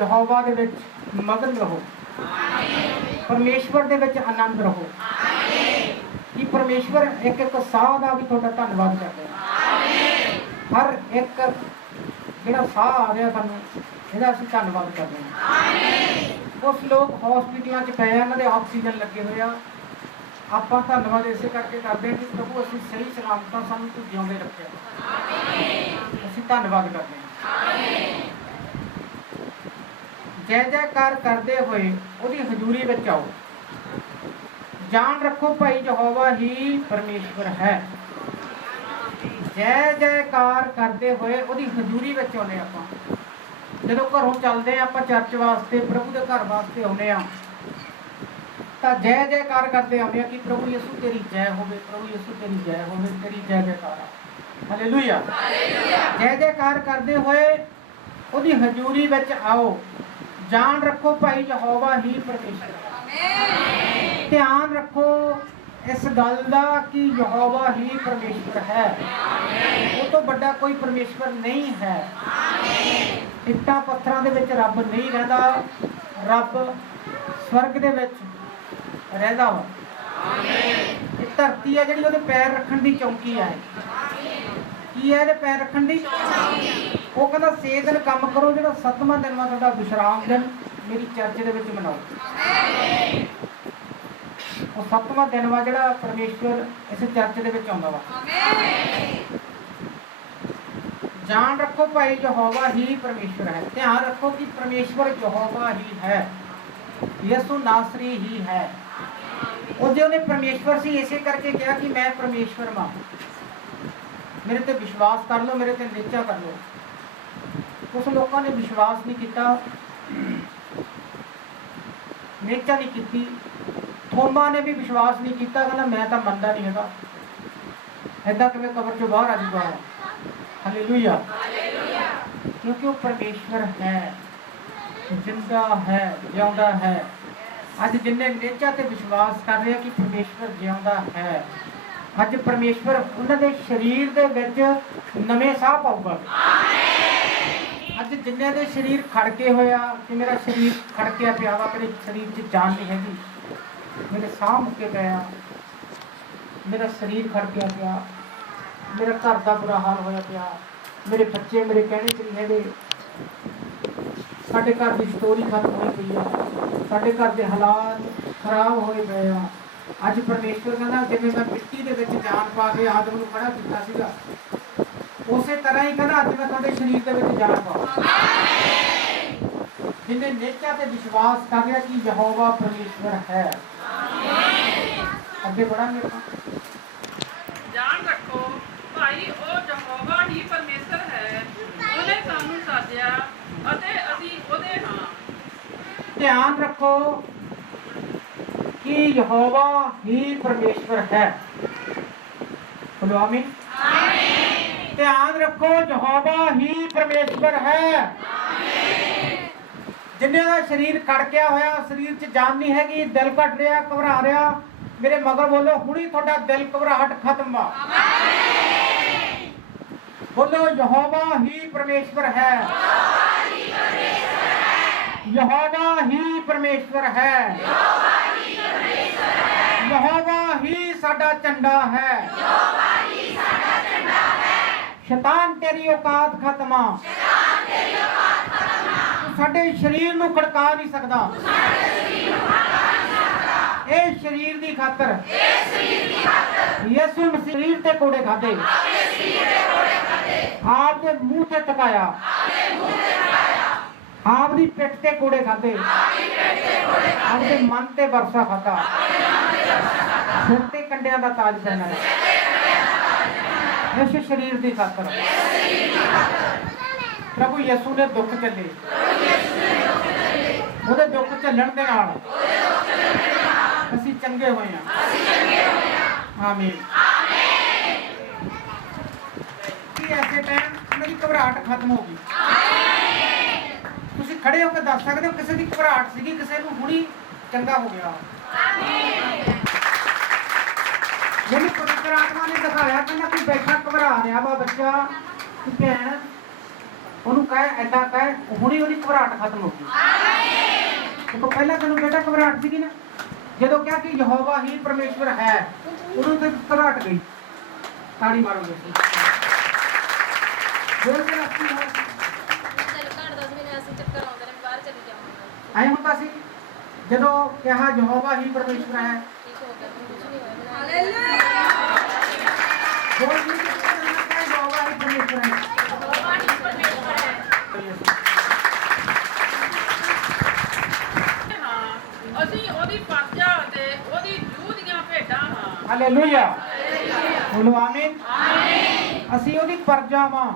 ਯਹੋਵਾ ਦੇ ਵਿੱਚ ਮਗਨ ਰਹੋ। ਆਮੀਨ। ਪਰਮੇਸ਼ਵਰ ਦੇ ਵਿੱਚ ਆਨੰਦ ਰਹੋ। ਆਮੀਨ। ਕਿ ਪਰਮੇਸ਼ਵਰ ਇੱਕ ਇੱਕ ਸਾਹ ਦਾ ਵੀ ਤੁਹਾਡਾ ਧੰਨਵਾਦ ਕਰਦੇ ਹਾਂ। ਆਮੀਨ। ਹਰ ਇੱਕ ਜਿਹੜਾ ਸਾਹ ਆ ਰਿਹਾ ਸਾਨੂੰ, ਇਹਦਾ ਅਸੀਂ ਧੰਨਵਾਦ ਕਰਦੇ ਹਾਂ। ਆਮੀਨ। ਕੁਝ ਲੋਕ ਹਸਪੀਟਲਾਂ 'ਚ ਪਏ ਆ, ਇਹਨਾਂ ਦੇ ਆਕਸੀਜਨ ਲੱਗੇ ਹੋਏ ਆ। ਆਪਾਂ ਧੰਨਵਾਦ ਇਸੇ ਕਰਕੇ ਕਰਦੇ ਹਾਂ ਕਿ ਪ੍ਰਭੂ ਅਸੀਂ ਸਹੀ ਸਲਾਮਤਾਂ ਸਾਨੂੰ ਤੂੰ ਜਿਉਂਦੇ ਰੱਖਿਆ। ਆਮੀਨ। ਅਸੀਂ ਧੰਨਵਾਦ ਕਰਦੇ ਹਾਂ। ਆਮੀਨ। ਜੈ ਜੈਕਾਰ ਕਰਦੇ ਹੋਏ ਉਹਦੀ ਹਜ਼ੂਰੀ ਵਿੱਚ ਆਓ। ਜਾਣ ਰੱਖੋ ਭਾਈ ਯਹੋਵਾ ਹੀ ਪਰਮੇਸ਼ਵਰ ਹੈ। ਜੈ ਜੈਕਾਰ ਕਰਦੇ ਹੋਏ ਉਹਦੀ ਹਜ਼ੂਰੀ ਵਿੱਚ ਆਉਂਦੇ ਆਪਾਂ। ਜਦੋਂ ਘਰੋਂ ਚੱਲਦੇ ਆਪਾਂ ਚਰਚ ਵਾਸਤੇ, ਪ੍ਰਭੂ ਦੇ ਘਰ ਵਾਸਤੇ ਆਉਂਦੇ ਆ, ਤਾਂ ਜੈ ਜੈਕਾਰ ਕਰਦੇ ਆਉਂਦੇ ਆ ਕਿ ਪ੍ਰਭੂ ਯਿਸੂ ਤੇਰੀ ਜੈ ਹੋਵੇ, ਪ੍ਰਭੂ ਯਿਸੂ ਤੇਰੀ ਜੈ ਹੋਵੇ, ਤੇਰੀ ਜੈ ਜੈਕਾਰ ਆ। ਹਾਲੇਲੂਇਆ। ਜੈ ਜੈਕਾਰ ਕਰਦੇ ਹੋਏ ਉਹਦੀ ਹਜ਼ੂਰੀ ਵਿੱਚ ਆਓ। ਜਾਣ ਰੱਖੋ ਭਾਈ ਯਹੋਵਾ ਹੀ ਪਰਮੇਸ਼ਰ। ਧਿਆਨ ਰੱਖੋ ਇਸ ਗੱਲ ਦਾ ਕਿ ਯਹੋਵਾ ਹੀ ਪਰਮੇਸ਼ਰ ਹੈ। ਉਹ ਤੋਂ ਵੱਡਾ ਕੋਈ ਪਰਮੇਸ਼ਰ ਨਹੀਂ ਹੈ। ਇੱਟਾਂ ਪੱਥਰਾਂ ਦੇ ਵਿੱਚ ਰੱਬ ਨਹੀਂ ਰਹਿੰਦਾ, ਰੱਬ ਸਵਰਗ ਦੇ ਵਿੱਚ ਰਹਿੰਦਾ ਵਾ। ਇਹ ਧਰਤੀ ਹੈ ਜਿਹੜੀ ਉਹਦੇ ਪੈਰ ਰੱਖਣ ਦੀ ਚੌਂਕੀ ਹੈ। ਕੀ ਹੈ ਇਹਦੇ ਪੈਰ ਰੱਖਣ ਦੀ? ਉਹ ਕਹਿੰਦਾ 6 ਦਿਨ ਕੰਮ ਕਰੋ, ਜਿਹੜਾ 7ਵਾਂ ਦਿਨ ਵਾ ਤੁਹਾਡਾ ਵਿਸ਼ਰਾਮ ਦਿਨ ਮੇਰੀ ਚਰਚ ਦੇ ਵਿੱਚ ਮਨਾਓ। ਉਹ 7ਵਾਂ ਦਿਨ ਵਾ ਜਿਹੜਾ ਪਰਮੇਸ਼ਵਰ ਇਸ ਚਰਚ ਦੇ ਵਿੱਚ ਆਉਂਦਾ ਵਾ। ਜਾਣ ਰੱਖੋ ਭਾਈ ਯਹੋਵਾ ਹੀ ਪਰਮੇਸ਼ਵਰ ਹੈ। ਧਿਆਨ ਰੱਖੋ ਕਿ ਪਰਮੇਸ਼ਵਰ ਯਹੋਵਾ ਹੀ ਹੈ, ਯਿਸੂ ਨਾਸਰੀ ਹੀ ਹੈ। ਉਹ ਜੇ ਉਹਨੇ ਪਰਮੇਸ਼ਵਰ ਸੀ, ਇਸੇ ਕਰਕੇ ਕਿਹਾ ਕਿ ਮੈਂ ਪਰਮੇਸ਼ਵਰ ਵਾਂ, ਮੇਰੇ ਤੇ ਵਿਸ਼ਵਾਸ ਕਰ ਲਓ, ਮੇਰੇ ਤੇ ਨਿਸ਼ਚਾ ਕਰ ਲਓ। ਕੁਝ ਲੋਕਾਂ ਨੇ ਵਿਸ਼ਵਾਸ ਨਹੀਂ ਕੀਤਾ, ਨਿਸ਼ਚਾ ਨਹੀਂ ਕੀਤੀ। ਥੋਮਾ ਨੇ ਵੀ ਵਿਸ਼ਵਾਸ ਨਹੀਂ ਕੀਤਾ, ਕਹਿੰਦਾ ਮੈਂ ਤਾਂ ਮੰਨਦਾ ਨਹੀਂ ਹੈਗਾ, ਏਦਾਂ ਕਿਵੇਂ ਕਬਰ ਚੋਂ ਬਾਹਰ ਆ ਜਾਊਗਾ। ਹਾਲੇਲੂਇਆ। ਕਿਉਂਕਿ ਉਹ ਪਰਮੇਸ਼ਵਰ ਹੈ, ਜਿੰਦਾ ਹੈ, ਜਿਉਂਦਾ ਹੈ। ਅੱਜ ਜਿੰਨੇ ਨਿਸ਼ਚਾ ਤੇ ਵਿਸ਼ਵਾਸ ਕਰ ਰਹੇ ਕਿ ਪਰਮੇਸ਼ਵਰ ਜਿਉਂਦਾ ਹੈ, ਅੱਜ ਪਰਮੇਸ਼ਵਰ ਉਹਨਾਂ ਦੇ ਸਰੀਰ ਦੇ ਵਿੱਚ ਨਵੇਂ ਸਾਹ ਪਾਊਗਾ। ਅੱਜ ਜਿੰਨਿਆਂ ਦੇ ਸਰੀਰ ਖੜਕੇ ਹੋਇਆ ਕਿ ਮੇਰਾ ਸਰੀਰ ਖੜਕਿਆ ਪਿਆ ਵਾ, ਮੇਰੇ ਸਰੀਰ 'ਚ ਜਾਨ ਨਹੀਂ ਹੈਗੀ, ਮੇਰੇ ਸਾਹ ਮੁੱਕੇ ਪਿਆ, ਮੇਰਾ ਸਰੀਰ ਖੜਕਿਆ ਪਿਆ, ਮੇਰਾ ਘਰ ਦਾ ਬੁਰਾ ਹਾਲ ਹੋਇਆ ਪਿਆ, ਮੇਰੇ ਬੱਚੇ ਮੇਰੇ ਕਹਿਣੇ 'ਚ ਨਹੀਂ ਹੈਗੇ, ਸਾਡੇ ਘਰ ਦੀ ਸਟੋਰੀ ਖਤਮ ਹੋਈ ਪਈ ਆ, ਸਾਡੇ ਘਰ ਦੇ ਹਾਲਾਤ ਖਰਾਬ ਹੋਏ ਪਏ ਆ। ਅੱਜ ਪਰਮੇਸ਼ਵਰ ਕਹਿੰਦਾ ਜਿਵੇਂ ਮੈਂ ਮਿੱਟੀ ਦੇ ਵਿੱਚ ਜਾਨ ਪਾ ਕੇ ਆਦਮ ਨੂੰ ਖੜਾ ਕੀਤਾ ਸੀਗਾ, ਉਸੇ ਤਰ੍ਹਾਂ ਹੀ ਕਹਿੰਦਾ ਅੱਜ ਮੈਂ ਤੁਹਾਡੇ ਸਰੀਰ ਦੇ ਵਿੱਚ ਜਾਨ ਪਾਵਾਂ। ਜਿੰਨੇ ਨਿਸ਼ਚਾ ਤੇ ਵਿਸ਼ਵਾਸ ਕਰ ਰਿਹਾ ਕਿ ਯਹੋਵਾ ਪਰਮੇਸ਼ਵਰ ਹੈ। ਅੱਗੇ बढ़ांगे। ਜਾਣ ਰੱਖੋ ਭਾਈ ਉਹ ਯਹੋਵਾ ਹੀ ਪਰਮੇਸ਼ਰ ਹੈ, ਉਹਨੇ ਸਾਨੂੰ ਸਾਜਿਆ ਅਤੇ ਅਸੀਂ ਉਹਦੇ ਹਾਂ। ਧਿਆਨ ਰੱਖੋ कि यहोवा ही परमेश्वर है। बोलो आमीन। ध्यान रखो यहोवा ही परमेश्वर है। जिन्हें का शरीर कड़किया होया, शरीर च जान नहीं हैगी, दिल घट रहा, घबरा रहा, मेरे मगर बोलो हुणी थोड़ा दिल घबराहट खत्म वा। बोलो यहोवा ही परमेश्वर है। यहोवा ही परमेश्वर है। यहोवा ही साडा झंडा है। शैतान तेरी औकात खत्म। साडे शरीर नूं खड़का नहीं सकदा। इस शरीर दी खातर यीशु मसीह शरीर ते कोड़े खाधे, आप दे मुंह ते टकाया, आप दी पिठ ते कोड़े खाधे, आप दे मन ते बरसा खाधा, सिर ते कंडियां दा ताज पहनाया। इस शरीर दी खातर प्रभु यीशु ने दुख झल्ले, ਉਹਦੇ ਦੁੱਖ ਝੱਲਣ ਦੇ ਨਾਲ ਅਸੀਂ ਚੰਗੇ ਹੋਏ ਹਾਂ। ਆਮੀਨ। ਕਿ ਐਸੇ ਟਾਈਮ ਮੇਰੀ ਘਬਰਾਹਟ ਖਤਮ ਹੋ ਗਈ। ਤੁਸੀਂ ਖੜੇ ਹੋ ਕੇ ਦੱਸ ਸਕਦੇ ਹੋ ਕਿਸੇ ਦੀ ਘਬਰਾਹਟ ਸੀਗੀ, ਕਿਸੇ ਨੂੰ ਹੁਣੀ ਚੰਗਾ ਹੋ ਗਿਆ। ਜਿਹਨੂੰ ਪਵਿੱਤਰ ਆਤਮਾ ਨੇ ਦਿਖਾਇਆ, ਕਹਿੰਦਾ ਕੋਈ ਬੈਠਾ ਘਬਰਾ ਰਿਹਾ ਵਾ ਬੱਚਾ, ਕਿ ਭੈਣ ਉਹਨੂੰ ਕਹੇ ਏਦਾਂ ਕਹੇ, ਹੁਣੀ ਉਹਦੀ ਘਬਰਾਹਟ ਖਤਮ ਹੋ ਗਈ। तो पहला तेन बेटा घबराहट सी ना, जो क्या कि यहोवा ही परमेश्वर है, उन्होंने तो घबराहट गई। ताड़ी मारोगे आए होता सी जो कहा यहोवा ही परमेश्वर है। यहोवा ही परमेश्वर है। हालेलुया। बोलो आमीन। असी ओदी प्रजा वां,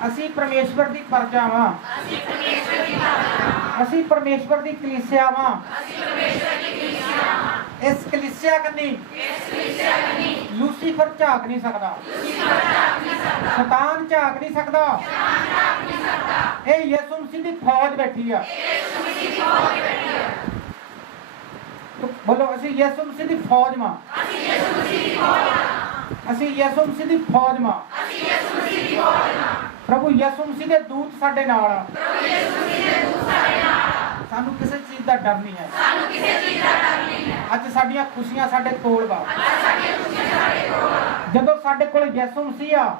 असी परमेश्वर दी प्रजा वां, असी परमेश्वर दी कलीसिया वां। इस कलीसिया ਕਲੀਸਿਆ ਕੰਨੀ ਲੂਸੀਫਰ ਝਾਕ ਨਹੀਂ ਸਕਦਾ, ਸ਼ੈਤਾਨ ਝਾਕ ਨਹੀਂ ਸਕਦਾ। ਇਹ ਯਿਸੂ ਮਸੀਹ ਦੀ ਫੌਜ ਬੈਠੀ ਆ। ਬੋਲੋ, ਅਸੀਂ ਯਿਸੂ ਮਸੀਹ ਦੀ ਫੌਜ ਮਾਂ, ਅਸੀਂ ਯਿਸੂ ਮਸੀਹ ਦੀ ਫੌਜ ਮਾਂ। ਪ੍ਰਭੂ ਯਿਸੂ ਮਸੀਹ ਦੇ ਦੂਤ ਸਾਡੇ ਨਾਲ ਆ। ਸਾਨੂੰ ਕਿਸੇ ਚੀਜ਼ ਦਾ ਡਰ ਨਹੀਂ ਹੈ। ਅੱਜ ਸਾਡੀਆਂ ਖੁਸ਼ੀਆਂ ਸਾਡੇ ਕੋਲ ਵਾ। ਜਦੋਂ ਸਾਡੇ ਕੋਲ ਯਿਸੂ ਮਸੀਹ ਆ,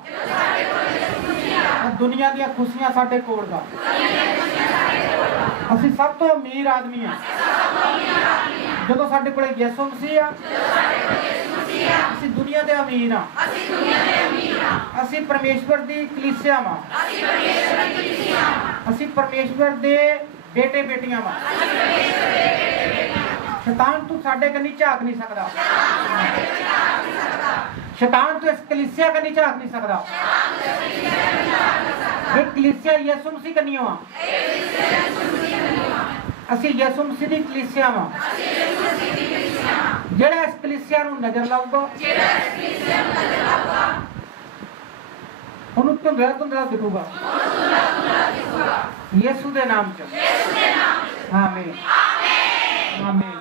ਦੁਨੀਆ ਦੀਆਂ ਖੁਸ਼ੀਆਂ ਸਾਡੇ ਕੋਲ ਵਾ। ਅਸੀਂ ਸਭ ਤੋਂ ਅਮੀਰ ਆਦਮੀ ਆ ਜਦੋਂ ਸਾਡੇ ਕੋਲ ਯਿਸੂ ਮਸੀਹ ਆ। ਅਸੀਂ ਦੁਨੀਆ ਦੇ ਅਮੀਰ ਆ। ਅਸੀਂ ਪਰਮੇਸ਼ਵਰ ਦੀ ਕਲੀਸਿਆ ਵਾਂ। ਅਸੀਂ ਪਰਮੇਸ਼ਵਰ ਦੇ ਬੇਟੇ ਬੇਟੀਆਂ ਵਾਂ। ਸ਼ੈਤਾਨ ਤੂੰ ਸਾਡੇ ਕੰਨੀ ਝਾਕ ਨਹੀਂ ਸਕਦਾ। ਸ਼ੈਤਾਨ ਤੂੰ ਇਸ ਕਲੀਸਿਆ ਕੰਨੀ ਝਾਕ ਨਹੀਂ ਸਕਦਾ। ਇਹ ਕਲੀਸਿਆ ਯਿਸੂ ਮਸੀਹ ਕੰਨੀ ਆ। ਅਸੀਂ ਯਿਸੂ ਮਸੀਹ ਦੀ ਕਲੀਸਿਆ ਵਾਂ। ਜਿਹੜਾ ਇਸ ਕਲੀਸਿਆ ਨੂੰ ਨਜ਼ਰ ਲਾਊਗਾ ਉਹਨੂੰ ਧੁੰਦਲਾ ਧੁੰਦਲਾ ਦਿਖੂਗਾ। ਯਿਸੂ ਦੇ ਨਾਮ ਚ ਆਮੀਨ ਆਮੀਨ।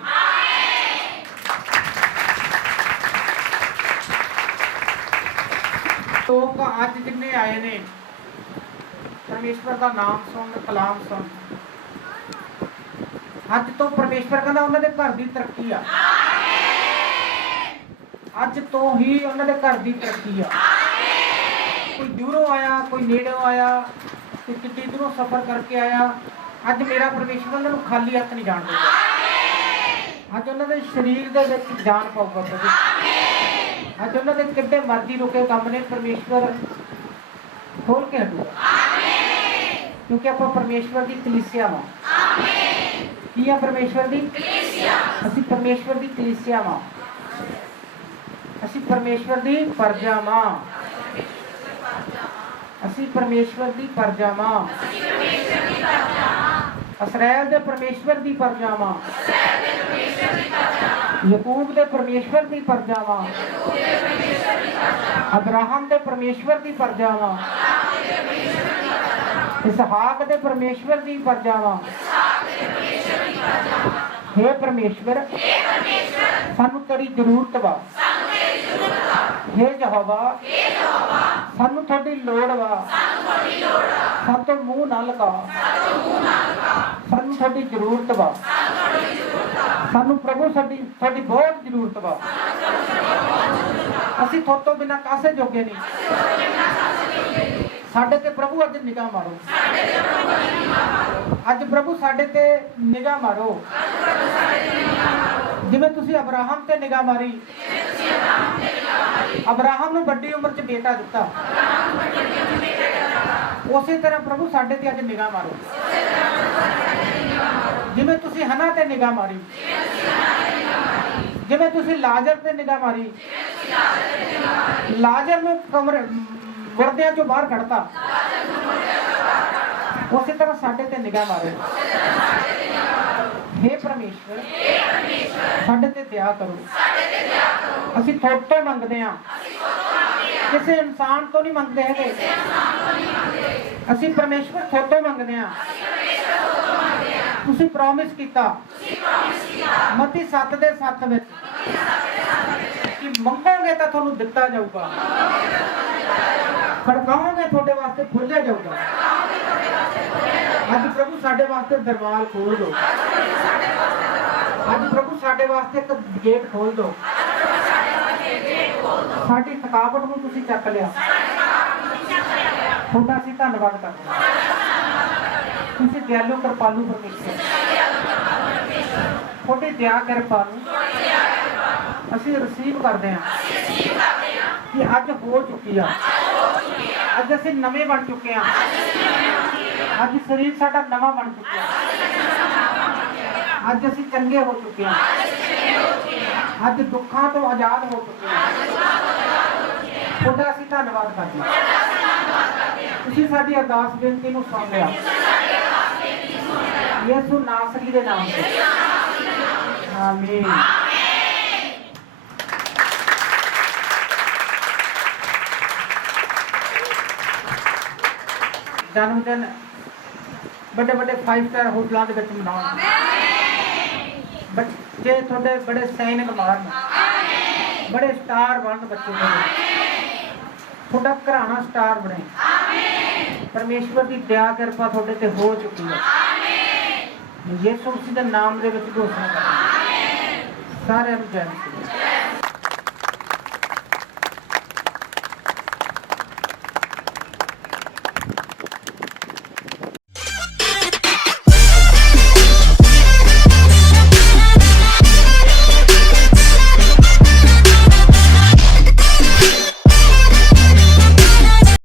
ਲੋਕ ਅੱਜ ਜਿੰਨੇ ਆਏ ਨੇ ਪਰਮੇਸ਼ਵਰ ਦਾ ਨਾਮ ਸੁਣ, ਕਲਾਮ ਸੁਣ, ਅੱਜ ਤੋਂ ਪਰਮੇਸ਼ਵਰ ਕਹਿੰਦਾ ਉਹਨਾਂ ਦੇ ਘਰ ਦੀ ਤਰੱਕੀ ਆ। ਅੱਜ ਤੋਂ ਹੀ ਉਹਨਾਂ ਦੇ ਘਰ ਦੀ ਤਰੱਕੀ ਆ। ਕੋਈ ਦੂਰੋਂ ਆਇਆ, ਕੋਈ ਨੇੜੋਂ ਆਇਆ, ਕੋਈ ਕਿੱਡੀ ਦੂਰੋਂ ਸਫ਼ਰ ਕਰਕੇ ਆਇਆ, ਅੱਜ ਮੇਰਾ ਪਰਮੇਸ਼ਵਰ ਉਹਨਾਂ ਨੂੰ ਖਾਲੀ ਹੱਥ ਨਹੀਂ ਜਾਣ ਦੇਗਾ। ਅੱਜ ਉਹਨਾਂ ਦੇ ਸਰੀਰ ਦੇ ਵਿੱਚ ਜਾਨ ਪਾਊਗਾ ਪ੍ਰਭੂ। ਅੱਜ ਉਹਨਾਂ ਦੇ ਕਿੱਡੇ ਮਰਜ਼ੀ ਰੁਕੇ ਕੰਮ ਨੇ ਪਰਮੇਸ਼ਵਰ ਖੋਲ ਕੇ ਹਟੂਗਾ। ਕਿਉਂਕਿ ਆਪਾਂ ਪਰਮੇਸ਼ਵਰ ਦੀ ਕਲੀਸਿਆ ਵਾਂ। ਕੀ ਆ ਪਰਮੇਸ਼ਵਰ ਦੀ ਕਲੀਸਿਆ? ਅਸੀਂ ਪਰਮੇਸ਼ਵਰ ਦੀ ਕਲੀਸਿਆ ਵਾਂ। ਅਸੀਂ ਪਰਮੇਸ਼ਵਰ ਦੀ ਪ੍ਰਜਾ ਵਾਂ। ਅਸੀਂ ਪਰਮੇਸ਼ਵਰ ਦੀ ਪ੍ਰਜਾ ਵਾਂ। ਇਸਰਾਇਲ ਦੇ ਪਰਮੇਸ਼ਵਰ ਦੀ ਪ੍ਰਜਾ ਵਾਂ। ਯਾਕੂਬ ਦੇ ਪਰਮੇਸ਼ਵਰ ਦੀ ਪ੍ਰਜਾ ਵਾਂ। ਅਬਰਾਹਮ ਦੇ ਪਰਮੇਸ਼ਵਰ ਦੀ ਪ੍ਰਜਾ ਵਾਂ। ਇਸਹਾਕ ਦੇ ਪਰਮੇਸ਼ਵਰ ਦੀ ਪ੍ਰਜਾ ਵਾਂ। हे परमेश्वर, सानू तेरी जरूरत वा। हे यहोवा, सानू थोड़ी लोड़ वा। सब तो मुंह ना लगा। सानू थोड़ी जरूरत वा। सानू प्रभु थोड़ी बहुत जरूरत वा। असी थोड़े तो बिना कासे जोगे नहीं। साडे ते प्रभु अज निगाह मारो। अज प्रभु साडे ते निगाह मारो। जिवें तुसी अब्राहम ते निगाह मारी, अब्राहम नूं वड्डी उम्र च बेटा दिता, उसी तरह प्रभु साडे ते अज निगाह मारो। जिवें तुसी हना ते निगाह मारी, जिवें तुसी लाजर ते निगाह मारी, लाजर नूं कमरे मुर्दियां चों बाहर कढ़ता, उसी तरह साडे ते निगाह मारो। हे परमेश्वर, साडे ते दया करो। असी थोड़े तो मंगदे हां, किसी इंसान तो नहीं मंगदे हैगे। असी परमेश्वर थोड़े तो मंगदे हां। तुसीं प्रॉमिस कीता मत्ती 7:7 विच कि मंगोगे तां तुहानूं दित्ता जाऊगा, खड़काओगे थोड़े वास्ते खुल्लिया जाऊगा। अज प्रभु साडे वास्ते दरबार खोल दो। अज प्रभु साडे वास्ते एक गेट खोल दो। साडी थकावट नूं तुसीं चक लिया। तुहाडा असीं धन्नवाद करदे हां। तुसीं दयालु कृपालु परमेश्वर, तुहाडी दया किरपा नूं असीं रिसीव करदे हां कि अज हो चुकी आ। अज असीं नवें बन चुके हैं। अज शरीर साडा नवा बन चुका है। अज असीं चंगे हो चुके हैं। अज दुखों तो आजाद हो चुके हैं। तुहाडा असीं धन्नवाद करदे हां। तुसीं साडी अरदास बेनती नूं सुण लिया। यीशु नासरी दे नाम ते आमीन। ਜਨਮ ਦਿਨ ਵੱਡੇ ਵੱਡੇ 5 ਸਟਾਰ ਹੋਟਲਾਂ ਦੇ ਵਿੱਚ ਮਨਾਉਣ। ਬੱਚੇ ਤੁਹਾਡੇ ਬੜੇ ਸੈਨਿਕ ਮਾਰਨ, ਬੜੇ ਸਟਾਰ ਬਣਨ ਬੱਚੇ ਤੁਹਾਡਾ ਘਰਾਣਾ ਸਟਾਰ ਬਣੇ। ਪਰਮੇਸ਼ਵਰ ਦੀ ਦਇਆ ਕਿਰਪਾ ਤੁਹਾਡੇ ਤੇ ਹੋ ਚੁੱਕੀ ਹੈ। ਯਿਸੂ ਮਸੀਹ ਦੇ ਨਾਮ ਦੇ ਵਿੱਚ ਘੋਸ਼ਣਾ ਕਰਦਾ ਸਾਰਿਆਂ ਨੂੰ ਜੈ ਮਸੀਹ।